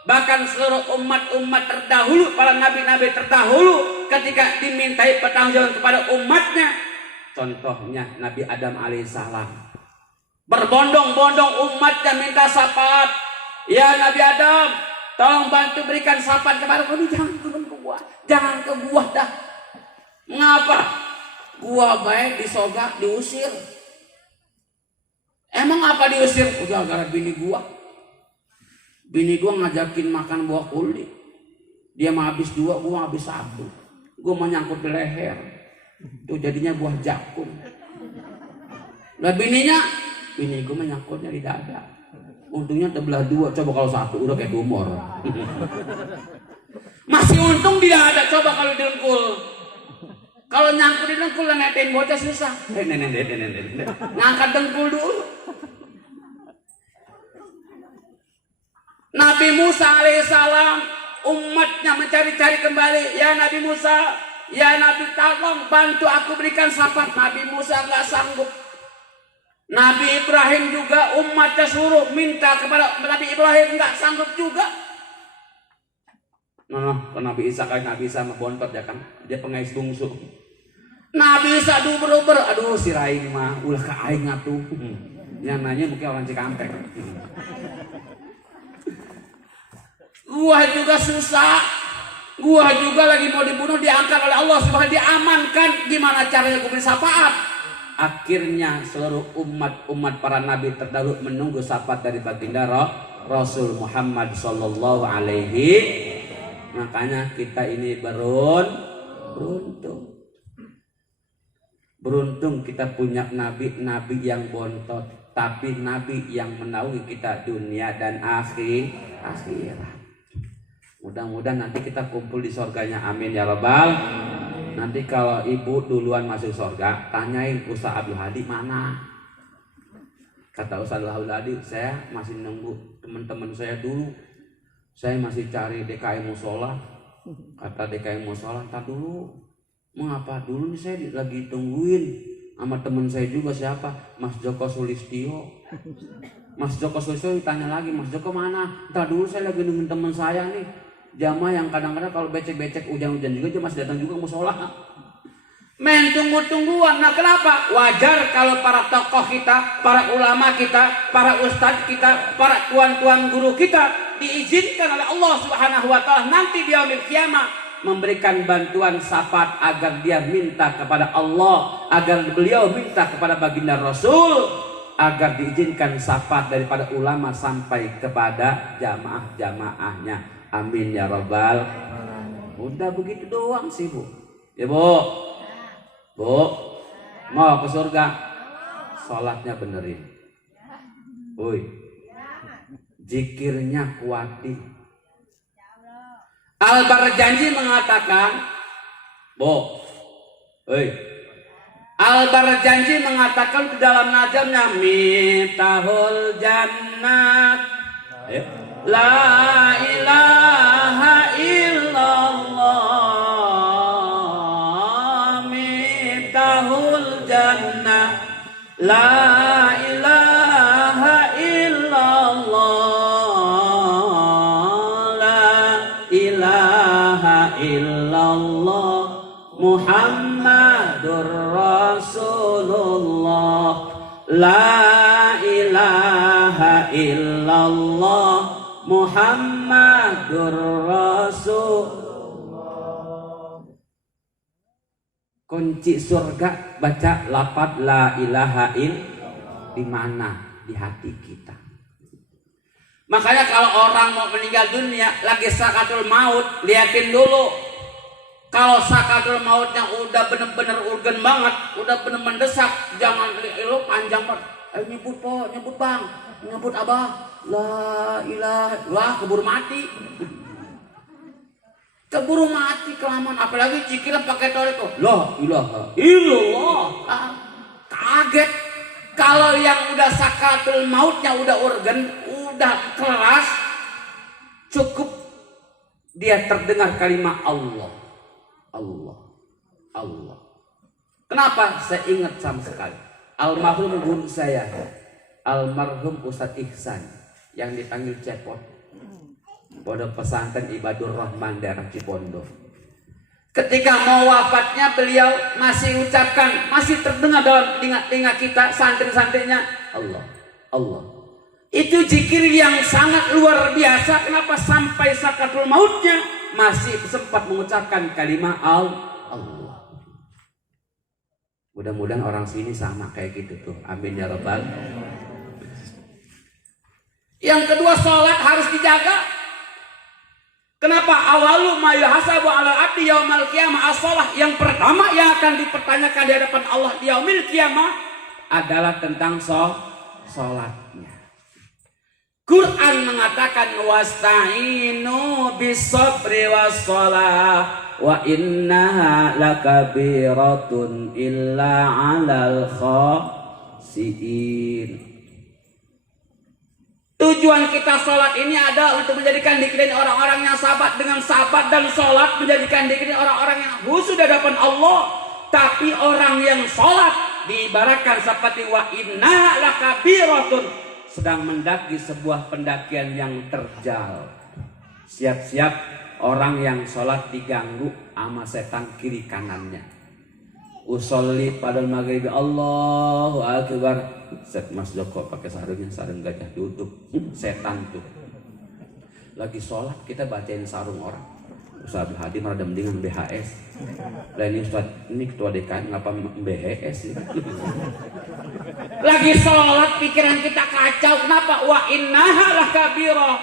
Bahkan seluruh umat-umat terdahulu, para nabi-nabi terdahulu ketika dimintai pertanggungjawaban kepada umatnya. Contohnya Nabi Adam alaihissalam. Berbondong-bondong umatnya minta syafaat. Ya Nabi Adam, tolong bantu berikan syafaat kepada kami, jangan turun ke gua. Jangan ke gua dah. Mengapa? Gua baik di surga diusir. Emang apa diusir? Udah gara bini gua. Bini gua ngajakin makan buah kulit. Dia mah habis 2, gua habis 1. Gua mau nyangkut di leher. Tuh jadinya buah jakun. Lah bini gua mah nyangkutnya di dada. Untungnya terbelah 2. Coba kalau 1 udah kayak tumor. Masih untung dia ada. Coba kalau direngkul. Kalau nyangkut di dengkul lah ngetin bocah susah. Ngangkat dengkul dulu. Nabi Musa alaihissalam umatnya mencari-cari kembali. Ya Nabi Musa, ya Nabi tolong bantu aku berikan syafaat. Nabi Musa nggak sanggup. Nabi Ibrahim juga umatnya suruh minta kepada Nabi Ibrahim, nggak sanggup juga. Nah, Nabi Isa kan Nabi Isa bontot ya kan, dia pengais bungsu. Nabi Isa duber-duber, aduh si Raing mah ulah ka aing atuh. Yang nanya mungkin orang Cikampek. Gua juga susah. Gua juga lagi mau dibunuh, diangkat oleh Allah Subhanahu, diamankan. Gimana caranya gua beri syafaat? Akhirnya seluruh umat para nabi terdahulu menunggu syafaat dari baginda Rasul Muhammad sallallahu alaihi. Makanya kita ini beruntung kita punya nabi-nabi yang bontot, tapi nabi yang menaungi kita dunia dan akhirat. Mudah-mudahan nanti kita kumpul di surganya, amin ya rabbal. Nanti kalau ibu duluan masuk surga, tanyain Ustaz Abdul Hadi mana. Kata Ustaz Abdul Hadi, saya masih nunggu teman-teman saya dulu. Saya masih cari DKI Musola. Kata DKI Musola, entar dulu. Mengapa dulu nih, saya lagi tungguin sama teman saya juga, siapa? Mas Joko Sulistyo. Mas Joko Sulistyo ditanya lagi, Mas Joko mana? Entar dulu, saya lagi nungguin teman saya nih. Jamaah yang kadang-kadang kalau becek-becek hujan-hujan juga dia masih datang juga ke musola. Men tunggu-tungguan. Nah kenapa? Wajar kalau para tokoh kita, para ulama kita, para ustadz kita, para tuan-tuan guru kita diizinkan oleh Allah Subhanahu wa taala nanti di yaumil kiamah memberikan bantuan syafaat agar dia minta kepada Allah, agar beliau minta kepada baginda Rasul, agar diizinkan syafaat daripada ulama sampai kepada jamaah-jamaahnya. Amin ya rabbal. Udah begitu doang sih Bu. Ya Bu. Mau ke surga, sholatnya benerin. Zikirnya kuatin. Al-Barjanji mengatakan, Al-Barjanji mengatakan di dalam najamnya, Miftahul Jannat, La ilaha illallah, Miftahul Jannah, La ilaha illallah, La ilaha illallah, Muhammadur Rasulullah, La ilaha illallah, Muhammadur Rasulullah. Kunci surga baca lafaz la ilaha illallah. Di mana? Di hati kita. Makanya kalau orang mau meninggal dunia lagi sakaratul maut, liatin dulu. Kalau sakaratul mautnya udah bener-bener urgen banget, udah bener mendesak, jangan lu panjang banget. Ayo nyebut po, nyebut bang, nyebut abah. La ilaha, wah keburu mati. Keburu mati kelamaan, apalagi cikiran pakai toreko. La ilaha illallah. Kaget. Kalau yang udah sakaratul mautnya udah urgen, udah keras, cukup dia terdengar kalimat Allah. Allah, Allah. Kenapa? Saya ingat sama sekali. Almarhum guru saya, almarhum Ustadz Ihsan, yang dipanggil Cepot, Pondok Pesantren Ibadur Rahman daerah Cipondo. Ketika mau wafatnya beliau masih ucapkan, masih terdengar dalam telinga kita santri-santrinya, Allah, Allah. Itu zikir yang sangat luar biasa. Kenapa sampai sakaratul mautnya masih sempat mengucapkan kalimat Allah. Mudah-mudahan orang sini sama kayak gitu tuh. Amin ya rabbal. Yang kedua, sholat harus dijaga. Kenapa? Awalu ma yuhasabu ala abdi yaumal qiyamah as-shalah. Yang pertama yang akan dipertanyakan di hadapan Allah di yaumil qiyamah adalah tentang sholatnya. Quran mengatakan wasta'inu bis-sabri was-shalah wa innaha lakabiratun illa 'alal khashiin. Tujuan kita sholat ini adalah untuk menjadikan diri kita orang-orang yang sabat. Dengan sabat dan sholat menjadikan diri kita orang-orang yang khusyuk di hadapan Allah. Tapi orang yang sholat diibaratkan seperti wa innaha lakabiratun, sedang mendaki sebuah pendakian yang terjal. Siap-siap orang yang sholat diganggu sama setan kiri kanannya. Usolli pada maghrib Allahu akbar. Set Mas Joko pakai sarungnya, sarung gajah duduk. Setan tuh. Lagi sholat kita bacain sarung orang. Ustaz Abdul Hadi merada mendingan BHS. Lain Ustaz, ini ketua DKM ngapa BHS ya? Lagi sholat pikiran kita kacau. Kenapa? Wa innaha lakabirah.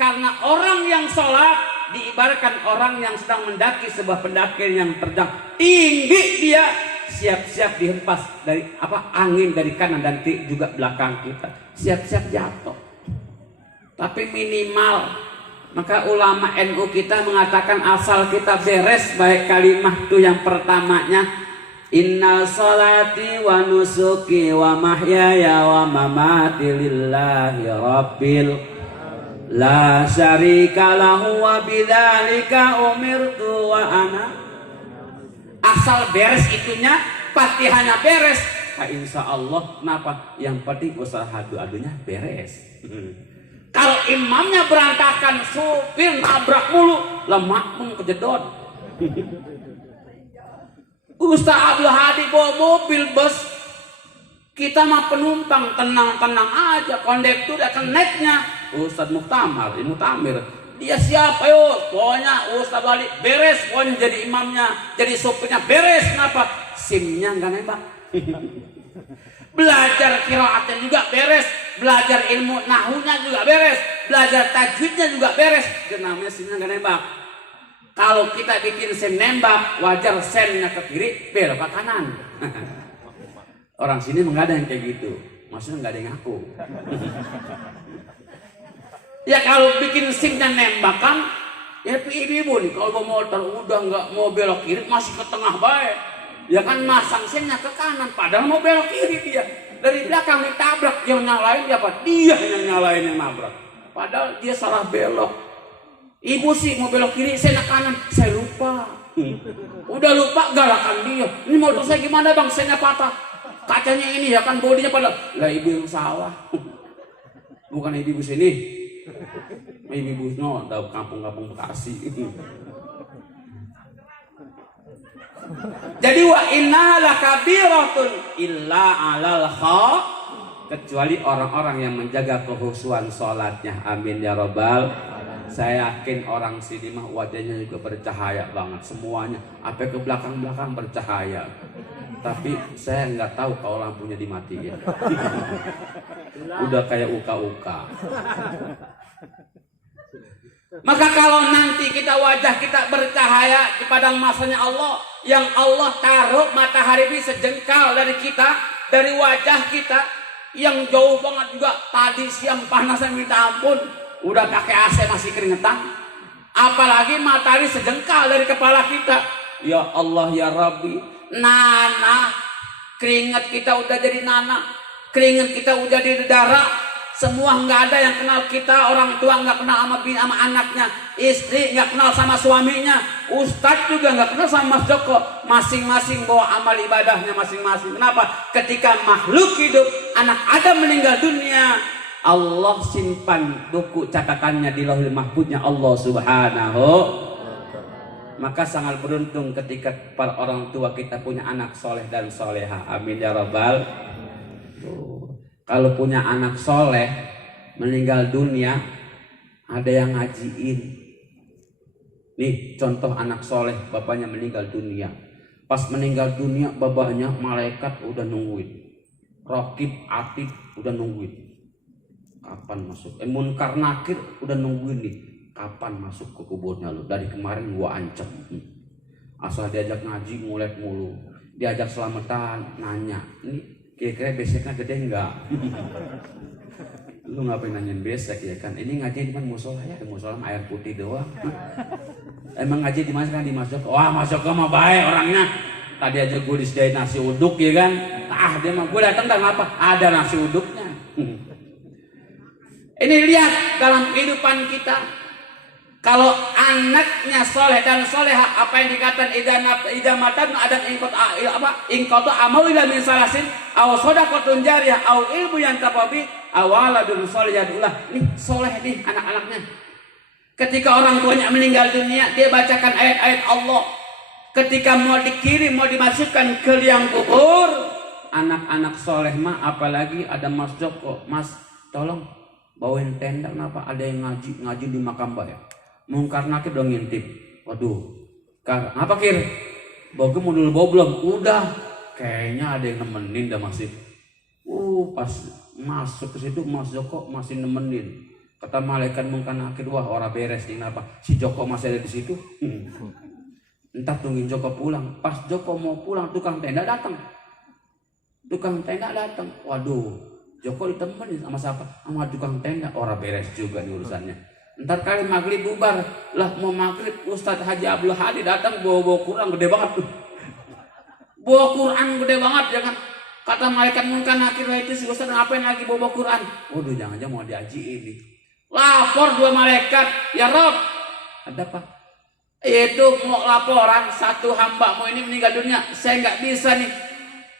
Karena orang yang sholat diibaratkan orang yang sedang mendaki sebuah pendakian yang terjal. Tinggi dia, siap-siap dihempas dari angin dari kanan dan juga belakang kita. Siap-siap jatuh. Tapi minimal, maka ulama NU kita mengatakan asal kita beres baik kalimat itu yang pertamanya, inna sholati wa nusuki wa mahyaya wa mamati lillahi rabbil la syarika lahu wa bidzalika umirtu wa ana. Asal beres itunya, Fatihahnya beres, insya Allah. Kenapa? Yang penting usaha adu-adunya beres. Kalau imamnya berantakan, supir nabrak mulu, lemak pun kejedot. Ustaz Abdul Hadi bawa mobil bus, kita mah penumpang tenang-tenang aja. Kondektur akan naiknya Ustaz Muhtamar, Muhtamir. Dia siapa yo? Pokoknya Ustaz Wali beres, pokoknya jadi imamnya, jadi sopirnya beres. Kenapa? SIM-nya nggak nembak. Belajar qiraatnya juga beres, belajar ilmu nahunya juga beres, belajar tajwidnya juga beres. Itu namanya SIM-nya nggak nembak. Kalau kita bikin SIM nembak, wajar SIM-nya ke kiri, belok ke kanan. Orang sini nggak ada yang kayak gitu, maksudnya nggak ada yang ngaku. Ya kalau bikin SIM-nya nembakan, Ya ibu nih kalau bawa motor udah nggak mau belok kiri masih ke tengah baik. Ya kan masang sennya ke kanan padahal mau belok kiri dia. Dari belakang ditabrak yang nyalain dia apa? Dia yang nyalain yang nabrak. Padahal dia salah belok. Ibu sih mau belok kiri, saya kanan, saya lupa. Udah lupa galakan dia. Ini motor saya gimana bang? Saya patah. Kacanya ini ya kan bodinya padahal. Lah ibu yang salah. Bukan ibu sini. Ibu no, dari kampung-kampung Bekasi. Jadi wa inna lakabiratun illa alal kecuali orang-orang yang menjaga kehusuan sholatnya. Amin ya robbal. Saya yakin orang sini mah wajahnya juga bercahaya banget semuanya. Apa ke belakang-belakang bercahaya. Tapi saya nggak tahu kalau lampunya dimatiin. Udah kayak uka-uka. Maka kalau nanti kita wajah kita bercahaya di padang masanya Allah, yang Allah taruh matahari ini sejengkal dari kita, dari wajah kita yang jauh banget juga tadi siang panasnya minta ampun, udah pakai AC masih keringetan, apalagi matahari sejengkal dari kepala kita. Ya Allah ya Rabbi, nana keringat kita udah jadi nana, keringat kita udah jadi darah. Semua nggak ada yang kenal kita, orang tua nggak kenal sama anaknya, istri nggak kenal sama suaminya, ustadz juga nggak kenal sama Mas Joko. Masing-masing bawa amal ibadahnya masing-masing. Kenapa? Ketika makhluk hidup, anak Adam meninggal dunia, Allah simpan buku catatannya di Lauhul Mahfuznya Allah Subhanahu. Maka sangat beruntung ketika para orang tua kita punya anak soleh dan soleha. Amin ya Rabbal. Kalau punya anak soleh meninggal dunia, ada yang ngajiin. Nih contoh anak soleh, bapaknya meninggal dunia. Pas meninggal dunia, bapaknya malaikat udah nungguin. Raqib Atid udah nungguin. Kapan masuk? Munkar Nakir udah nungguin nih. Kapan masuk ke kuburnya lu? Dari kemarin gua ancam. Asal diajak ngaji mulai mulu. Diajak selamatan nanya. Ini kira-kira beseknya gede enggak? Lu ngapain nanyain besek ya kan? Ini ngaji di mana musola ya? Musola air putih doang. Emang ngaji di mana kan di masuk? Wah masuk ke mah baik orangnya. Tadi aja gue disediain nasi uduk ya kan? Ah dia mah gue datang dan apa? Ada nasi uduknya. Ini lihat dalam kehidupan kita. Kalau anaknya soleh dan soleha, apa yang dikatakan idamatan ada ingkot amal ila min salasin aw shadaqatun jariyah aw ilmu yang tafabi awaladun solihadullah. Nih soleh nih anak-anaknya. Ketika orang tuanya meninggal dunia, dia bacakan ayat-ayat Allah. Ketika mau dikirim, mau dimasukkan ke liang kubur, anak-anak soleh mah apalagi ada Mas Joko, Mas tolong bawain tenda, kenapa ada yang ngaji di makam bayar. Munkar Nakir dong ngintip. Waduh, apa Kir? Bogem mau dulu belum? Udah. Kayaknya ada yang nemenin dah masih. Pas masuk ke situ Mas Joko masih nemenin. Kata malaikat Munkar Nakir, wah orang beres ini apa? Si Joko masih ada di situ. Entar tungguin Joko pulang. Pas Joko mau pulang, tukang tenda datang. Waduh, Joko ditemenin sama siapa? Sama tukang tenda. Orang beres juga nih urusannya. Ntar kali maghrib bubar lah, mau maghrib Ustadz Haji Abdul Hadi datang bawa Quran gede banget tuh, bawa Quran gede banget ya kan. Kata malaikat Munkar Nakir, itu si Ustadz ngapain lagi bawa Quran? Waduh jangan-jangan mau diaji ini. Lapor dua malaikat, ya Rob ada apa? Itu mau laporan satu hamba mau ini meninggal dunia, saya nggak bisa nih,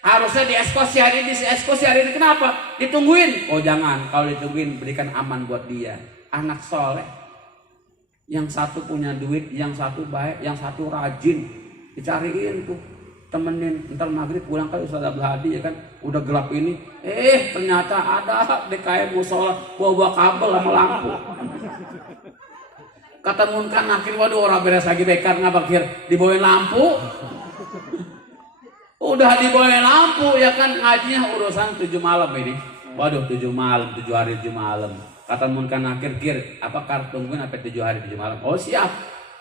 harusnya dieksekusi hari ini, kenapa? Ditungguin. Oh jangan, kalau ditungguin berikan aman buat dia. Anak soleh, yang satu punya duit, yang satu baik, yang satu rajin, dicariin tuh temenin. Ntar maghrib pulang kali Ustadz Abdul Hadi ya kan, udah gelap ini, ternyata ada DKM musola bawa kabel sama lampu. Kata Munkar Nakir, waduh orang beres lagi bekar ngabakir dibawain lampu. Udah dibawain lampu ya kan, ngajinya urusan 7 malam ini. Waduh 7 malam, 7 hari 7 malam. Kata Munkar Nakir, Kir, apa tungguin sampai 7 hari 7 malam? Oh siap.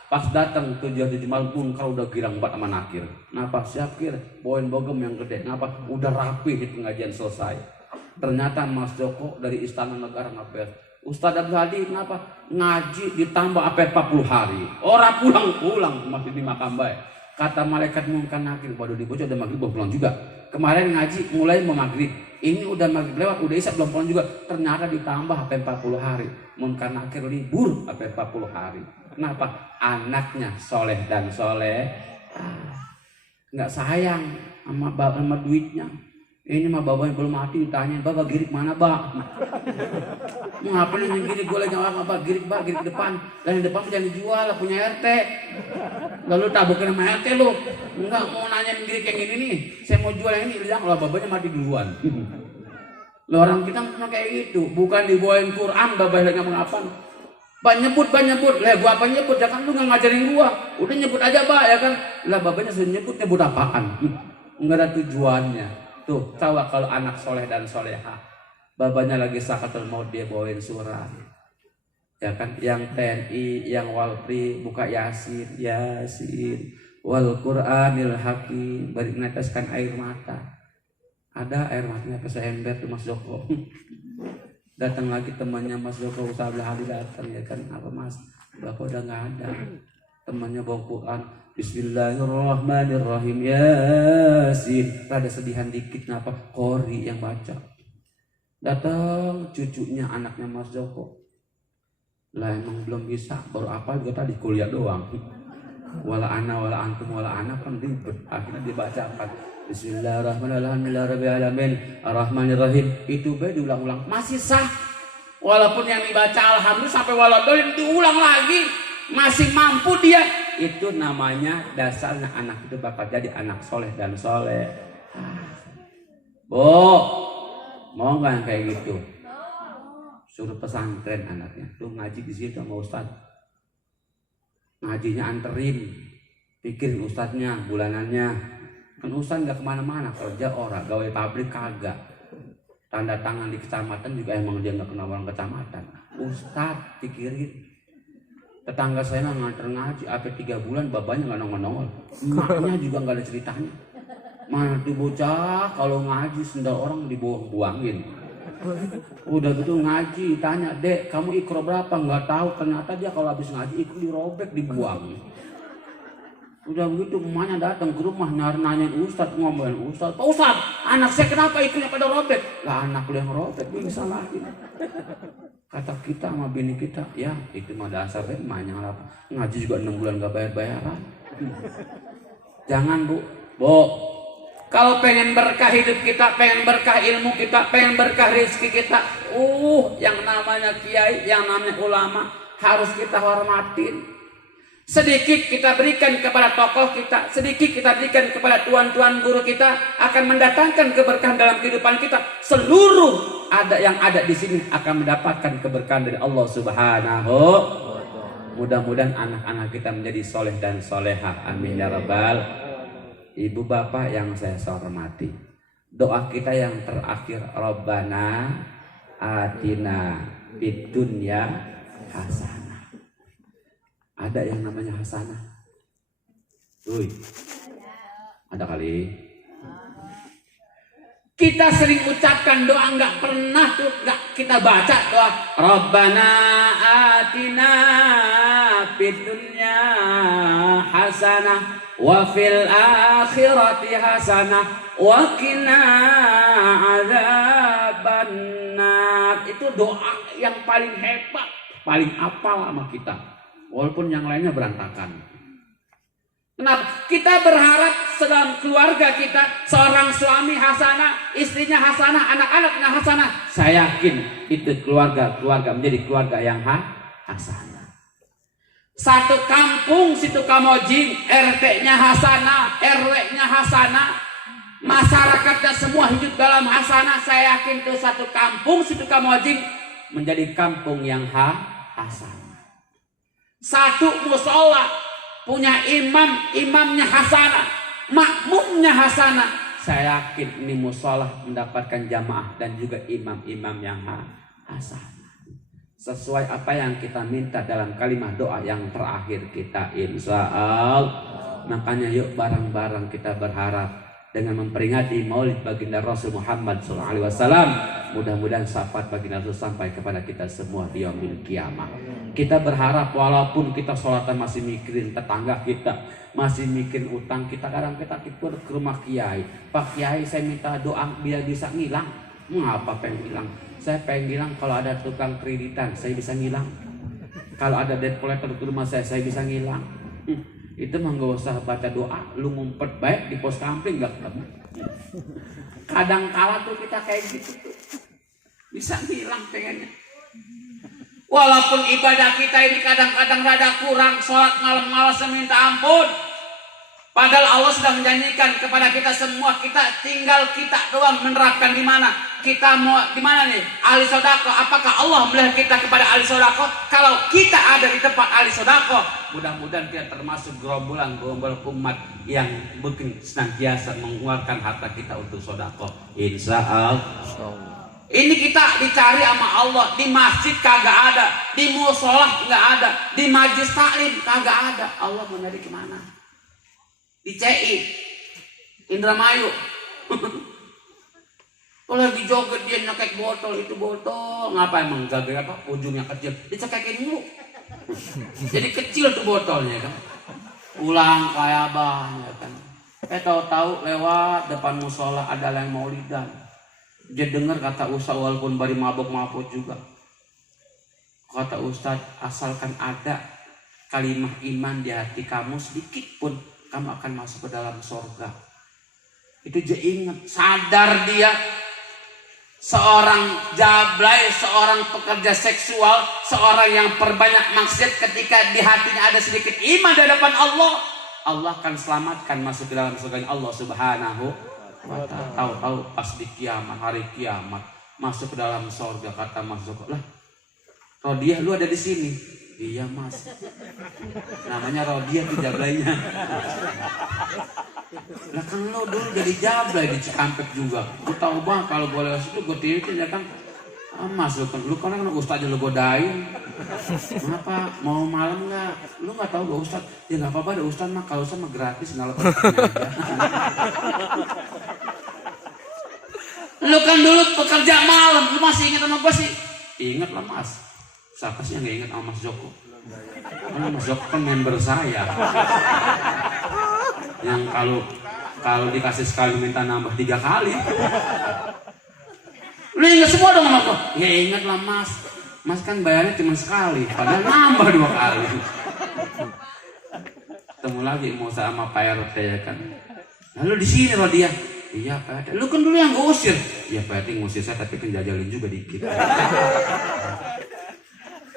Pas datang 7 hari 7 malam, Munkar udah girang banget sama Nakir. Kenapa? Siap Kir, bawain bogem yang gede. Kenapa? Udah rapi di pengajian selesai. Ternyata Mas Joko dari Istana Negara ngapel, Ustadz Abdul Hadi kenapa? Ngaji ditambah apa 40 hari. Orang pulang-pulang masih di makam baik. Kata malaikat mungkar nakir, waduh dibocor udah maghrib belum pulang juga. Kemarin ngaji mulai mau maghrib. Ini udah maghrib lewat, udah isya belum pulang juga. Ternyata ditambah apa 40 hari. Mungkar nakir libur apa 40 hari. Kenapa? Anaknya soleh dan soleh. Nggak sayang sama duitnya. Ini mah babanya belum mati ditanya, "Baba girik mana, Bak?" Mau ngapain yang girik? Gue lagi ngomong apa? Girik, Bak, girik depan. Dan di depan jangan dijual, punya RT. Lalu tabukin sama RT lu. Enggak mau nanya girik yang ini nih. Saya mau jual yang ini, bilang kalau babanya mati duluan. Loh, orang kita memang kayak gitu, bukan dibawain Quran, babanya nggak mengapa. Bak nyebut. Lah gua apa nyebut? Ya kan lu nggak ngajarin gua. Udah nyebut aja, Bak, ya kan. Lah babanya sudah nyebut apaan? Enggak ada tujuannya. Tuh, tahu kalau anak soleh dan soleha, babanya lagi sakatul maut dia bawain surah, ya kan? Yang TNI, yang Walpri buka Yasin, wal Qur'anil Hakim, bari meneteskan air mata. Ada air matanya ke seember tuh Mas Joko. Datang lagi temannya Mas Joko, Ustaz Abdul Hadi datang, ya kan? Apa Mas? Bapak udah nggak ada. Temannya bawa Quran, Bismillahirrahmanirrahim, Yasin. Rada sedihan dikit, kenapa? Qori yang baca. Datang cucunya, anaknya Mas Joko. Lah emang belum bisa, baru apa juga tadi kuliah doang. Wala ana wala antum wala ana kan ribet. Akhirnya dibacakan Bismillahirrahmanirrahim, Ar-Rahmanirrahim. Itu diulang-ulang masih sah. Walaupun yang dibaca alhamdulillah sampai waladolin diulang lagi, masih mampu dia. Itu namanya dasarnya anak itu bakal jadi anak soleh dan soleh. Bu, mau nggak yang kayak gitu? Suruh pesantren anaknya, tuh ngaji di situ sama ustad. Ngajinya anterin, pikirin ustadnya bulanannya. Kan ustad nggak kemana-mana, kerja orang, gawe pabrik kagak. Tanda tangan di kecamatan juga emang dia nggak kenal orang kecamatan. Ustad pikirin. Tetangga saya mah nganter ngaji, apa 3 bulan babanya nggak nongol-nongol. Emaknya juga nggak ada ceritanya. Mana tuh bocah kalau ngaji sendal orang dibuang-buangin. Udah gitu ngaji, tanya, "Dek, kamu ikro berapa?" Nggak tahu. Ternyata dia kalau habis ngaji ikro dirobek, dibuang. Udah begitu emaknya datang ke rumah nanyain ustad, ngomongin ustad, "Pak Ustad, anak saya kenapa ikronya pada robek?" Lah anak lu yang robek, gue disalahin. Kata kita sama bini kita, ya itu mah dasar emaknya apa. Ngaji juga 6 bulan gak bayar-bayaran. Jangan Bu. Kalau pengen berkah hidup kita, pengen berkah ilmu kita, pengen berkah rezeki kita, yang namanya kiai, yang namanya ulama harus kita hormatin. Sedikit kita berikan kepada tokoh kita, sedikit kita berikan kepada tuan-tuan guru kita, akan mendatangkan keberkahan dalam kehidupan kita. Seluruh yang ada di sini akan mendapatkan keberkahan dari Allah Subhanahu. Mudah-mudahan anak-anak kita menjadi soleh dan soleha. Amin ya rabbal. Ibu bapak yang saya hormati, doa kita yang terakhir, Rabbana atina fid dunya hasanah. Ada yang namanya hasanah? Ada kali. Kita sering ucapkan doa, nggak pernah tuh nggak kita baca doa Rabbana atina fid dunya hasanah wa fil akhirati hasanah wa qina adzabannar. Itu doa yang paling hebat, paling apal sama kita. Walaupun yang lainnya berantakan. Kenapa? Kita berharap dalam keluarga kita seorang suami hasanah, istrinya hasanah, anak-anaknya hasanah. Saya yakin itu keluarga menjadi keluarga yang hasanah. Satu kampung situ Kamojing, RT-nya hasanah, RW-nya hasanah, masyarakatnya semua hidup dalam hasanah. Saya yakin itu satu kampung situ Kamojing menjadi kampung yang hasanah. Satu musola punya imamnya hasanah, makmumnya hasanah. Saya yakin ini musola mendapatkan jamaah dan juga imam-imam yang hasanah. Sesuai apa yang kita minta dalam kalimat doa yang terakhir kita, insya Allah. Makanya yuk bareng-bareng kita berharap dengan memperingati Maulid baginda Rasul Muhammad SAW. Mudah-mudahan syafaat baginda Rasul sampai kepada kita semua di yaumil kiamah. Kita berharap walaupun kita sholatan masih mikirin tetangga kita, masih mikirin utang kita, kadang kita ke rumah kiai, Pak Kiai saya minta doa biar bisa ngilang. Mengapa pengen hilang? Saya pengen bilang kalau ada tukang kreditan saya bisa ngilang. Kalau ada debt collector ke rumah saya bisa ngilang. Itu mah gak usah baca doa, lu ngumpet baik di pos kampling gak ketemu. Kadang kala tuh kita kayak gitu tuh, bisa ngilang pengennya. Walaupun ibadah kita ini kadang-kadang rada kurang, sholat malam-malam minta ampun. Padahal Allah sudah menjanjikan kepada kita semua, kita tinggal kita doang menerapkan di mana. Kita mau di mana nih? Ahli sodako. Apakah Allah melihat kita kepada ahli sodako? Kalau kita ada di tempat ahli sodako, mudah-mudahan kita termasuk gerombolan umat yang mungkin senantiasa mengeluarkan harta kita untuk sodako. Insya Allah. Ini kita dicari sama Allah. Di masjid kagak ada, di musolah nggak ada, di majlis taklim kagak ada. Allah mau nyari kemana? Di CI, Indramayu. Kalau lagi joget dia nyekek botol, itu botol ngapa emang gagal apa? Ujungnya kecil, dicekekin mulu. Jadi kecil tuh botolnya kan. Pulang kayak banyak kan. Tahu-tahu lewat depan musola ada yang maulidan. Dia dengar kata Ustaz walaupun bari mabok-mabok juga. Kata Ustaz, asalkan ada kalimah iman di hati kamu sedikit pun, kamu akan masuk ke dalam surga. Itu dia ingat, sadar dia seorang jablay, seorang pekerja seksual, seorang yang perbanyak maksiat, ketika di hatinya ada sedikit iman di hadapan Allah, Allah akan selamatkan masuk ke dalam surga Allah Subhanahu wa ta'ala. Tahu-tahu pas di kiamat, hari kiamat, masuk ke dalam surga, kata masuk, lah Rodiah lu ada di sini. Iya mas, namanya Rodiah tuh jablaynya. Lah kan lo dulu jadi jablay di Cikampek juga. Gue tahu banget kalau gue lewat situ gue tirikin ya kan. Mas lu kan ustaz aja lu godain. Kenapa mau malam nggak? Lu nggak tahu gue ustaz? Ya nggak apa-apa, ada ustaz mah kalau ustaz mah gratis nggak lepas. Lu kan dulu pekerja malam, lu masih ingat sama gue sih? Ingat lah mas. Siapa sih yang gak ingat sama Mas Joko? Karena Mas Joko kan member saya. Yang kalau dikasih sekali minta nambah 3 kali. Lu ingat semua dong sama gue? Ya ingat lah mas. Mas kan bayarnya cuma sekali, padahal nambah 2 kali. Ketemu lagi mau sama Pak RT ya kan. Lalu di sini loh dia. Iya Pak RT. Lu kan dulu yang gue usir. Iya Pak RT ngusir saya tapi kan jajalin juga dikit.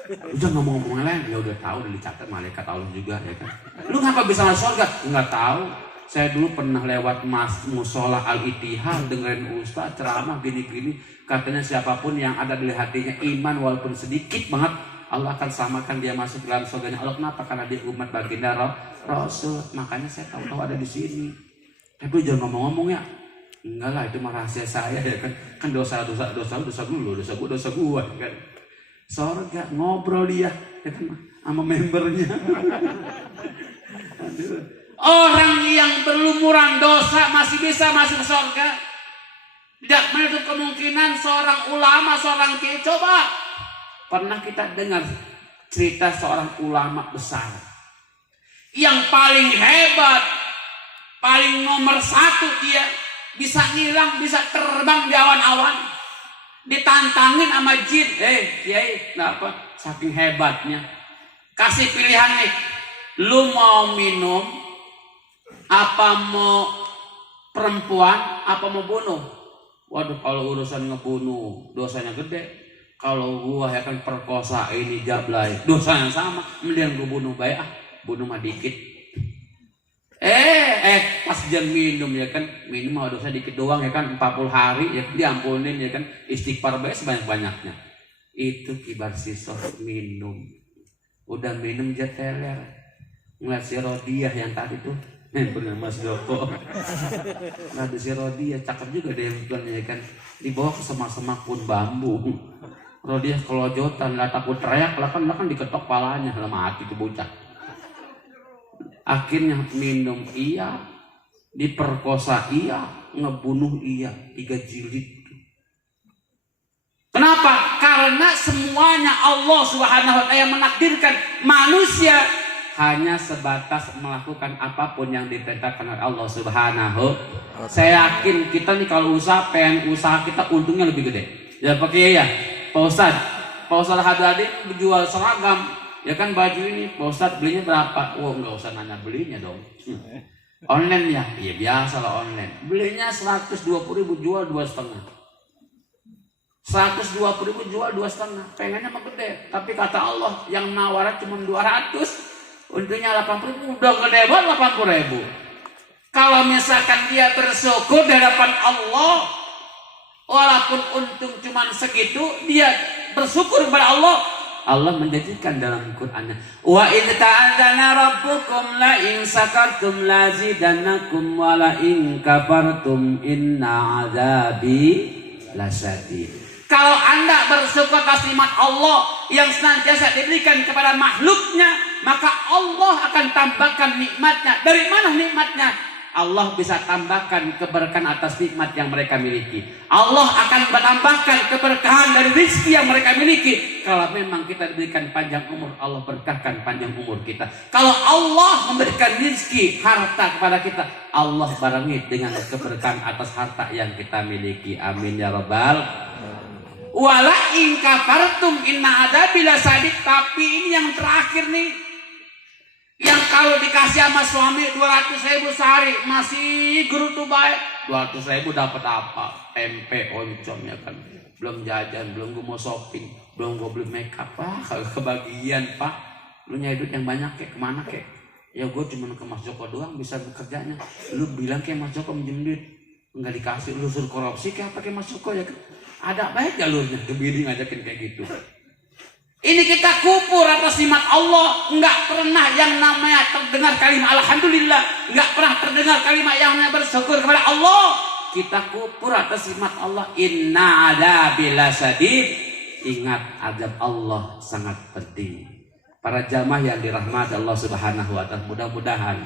Udah ngomong-ngomong lain, ya udah tahu, udah dicatat malaikat Allah juga ya kan. Lu ngapa bisa masuk surga? Enggak tahu. Saya dulu pernah lewat musola Al-Ittihad dengerin ustaz ceramah gini-gini, katanya siapapun yang ada di hatinya iman walaupun sedikit banget, Allah akan samakan dia masuk dalam surganya Allah. Kenapa? Karena dia umat baginda Rasul. Makanya saya tahu-tahu ada di sini. Tapi jangan ngomong-ngomong ya. Enggak lah, itu mah rahasia saya ya kan. Kan dosa gua kan. Surga ngobrol dia ya kan, sama membernya. Orang yang berlumuran dosa masih bisa masuk surga. Tidak menutup kemungkinan seorang ulama, seorang kiai. Coba pernah kita dengar cerita seorang ulama besar yang paling hebat, paling nomor 1, dia bisa ngilang, bisa terbang di awan-awan. Ditantangin sama jin, kiai, kenapa? Saking hebatnya. Kasih pilihan nih, lu mau minum, apa mau perempuan, apa mau bunuh? Waduh, kalau urusan ngebunuh dosanya gede. Kalau gua ya kan perkosa ini jablay, dosanya sama. Mending gua bunuh baik, bunuh mah dikit. Pas jangan minum ya kan, minum mah dosa dikit doang ya kan, 40 hari ya diampunin ya kan, istighfar baik sebanyak-banyaknya. Itu kibar sisok minum. Udah minum dia teler. Ngeliat si Rodiah yang tadi tuh, bener Mas Joko. Ngeliat si Rodiah, cakep juga deh ya kan, dibawa ke semak-semak pun bambu. Rodiah kelojotan, lah takut teriak, lah kan diketok palanya, lah mati tuh bocah. Akhirnya minum iya, diperkosa iya, ngebunuh iya, 3 jilid. Kenapa? Karena semuanya Allah Subhanahu wa Ta'ala yang menakdirkan. Manusia hanya sebatas melakukan apapun yang diperintahkan oleh Allah Subhanahu. Saya yakin kita nih kalau usaha kita untungnya lebih gede. Ya pakai ya, Pak Ustadz Hadadi menjual seragam, ya kan baju ini, Pak Ustadz belinya berapa? Wah nggak usah nanya belinya dong. Online ya, iya biasa lah online. Belinya 120.000 jual 2,5. 120.000 jual 2,5. Pengennya mah gede, tapi kata Allah yang nawaran cuma 200, untungnya 80.000, udah gede banget 80.000. Kalau misalkan dia bersyukur di hadapan Allah, walaupun untung cuma segitu, dia bersyukur kepada Allah. Allah menjanjikan dalam Qur'annya, wa idh ta'adzana rabbukum la in sakartum lazidannakum wa la in kafartum inna azabi lasyadid. Kalau Anda bersyukur atas nikmat Allah yang senantiasa diberikan kepada makhluknya, maka Allah akan tambahkan nikmatnya. Dari mana nikmatnya? Allah bisa tambahkan keberkahan atas nikmat yang mereka miliki. Allah akan menambahkan keberkahan dari rezeki yang mereka miliki. Kalau memang kita diberikan panjang umur, Allah berkahkan panjang umur kita. Kalau Allah memberikan rezeki harta kepada kita, Allah barengi dengan keberkahan atas harta yang kita miliki. Amin ya rabbal. Wala in kafartum inna adabi lasadid. Tapi ini yang terakhir nih, yang kalau dikasih sama suami 200.000 sehari masih gerutu baik. 200.000 dapat apa? Tempe oncom ya kan. Belum jajan, belum gue mau shopping, belum gue beli makeup. Kalau kebagian Pak, lu nyari duit yang banyak kek, kemana kek? Ya gue cuma ke Mas Joko doang bisa bekerjanya. Lu bilang kayak Mas Joko minjem duit, nggak dikasih, lu suruh korupsi kayak pakai Mas Joko ya kan? Ada baik jalurnya, kebiring ngajakin kayak gitu. Ini kita kupur atas nikmat Allah. Enggak pernah yang namanya terdengar kalimat alhamdulillah, enggak pernah terdengar kalimat yang namanya bersyukur kepada Allah. Kita kupur atas nikmat Allah. Inna adzabi lasyadid. Ingat, azab Allah sangat penting. Para jamaah yang dirahmati Allah Subhanahu wa Ta'ala, mudah-mudahan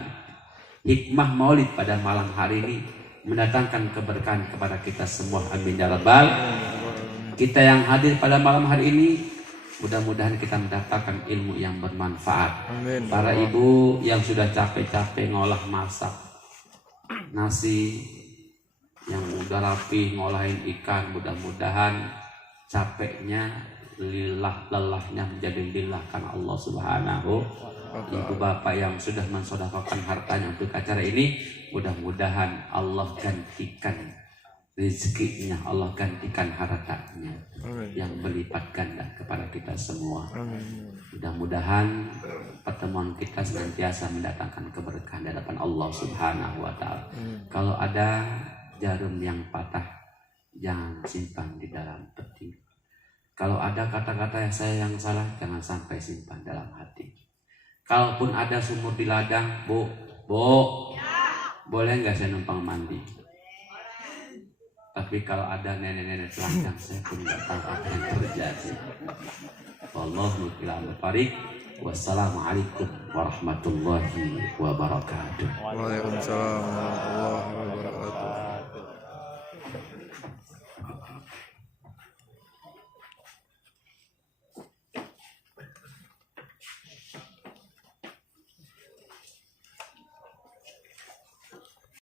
hikmah Maulid pada malam hari ini mendatangkan keberkahan kepada kita semua. Amin ya rabbal. Kita yang hadir pada malam hari ini, mudah-mudahan kita mendapatkan ilmu yang bermanfaat. Amin. Para ibu yang sudah capek-capek ngolah masak nasi, yang udah rapi ngolahin ikan, mudah-mudahan capeknya lelahnya menjadi lillah karena Allah Subhanahu. Ibu bapak yang sudah mensedekahkan hartanya untuk acara ini, mudah-mudahan Allah gantikan rezekinya, Allah gantikan hartanya yang berlipat ganda kepada kita semua. Mudah-mudahan pertemuan kita senantiasa mendatangkan keberkahan di hadapan Allah Subhanahu wa Ta'ala. Kalau ada jarum yang patah, jangan simpan di dalam peti. Kalau ada kata-kata yang salah, jangan sampai simpan dalam hati. Kalaupun ada sumur di ladang, Bu, boleh nggak saya numpang mandi? Tapi kalau ada nenek-nenek telanjang, saya pun nggak tahu apa yang terjadi. Wallahu a'lam bishawab. Wassalamualaikum warahmatullahi wabarakatuh. Waalaikumsalam warahmatullahi wabarakatuh.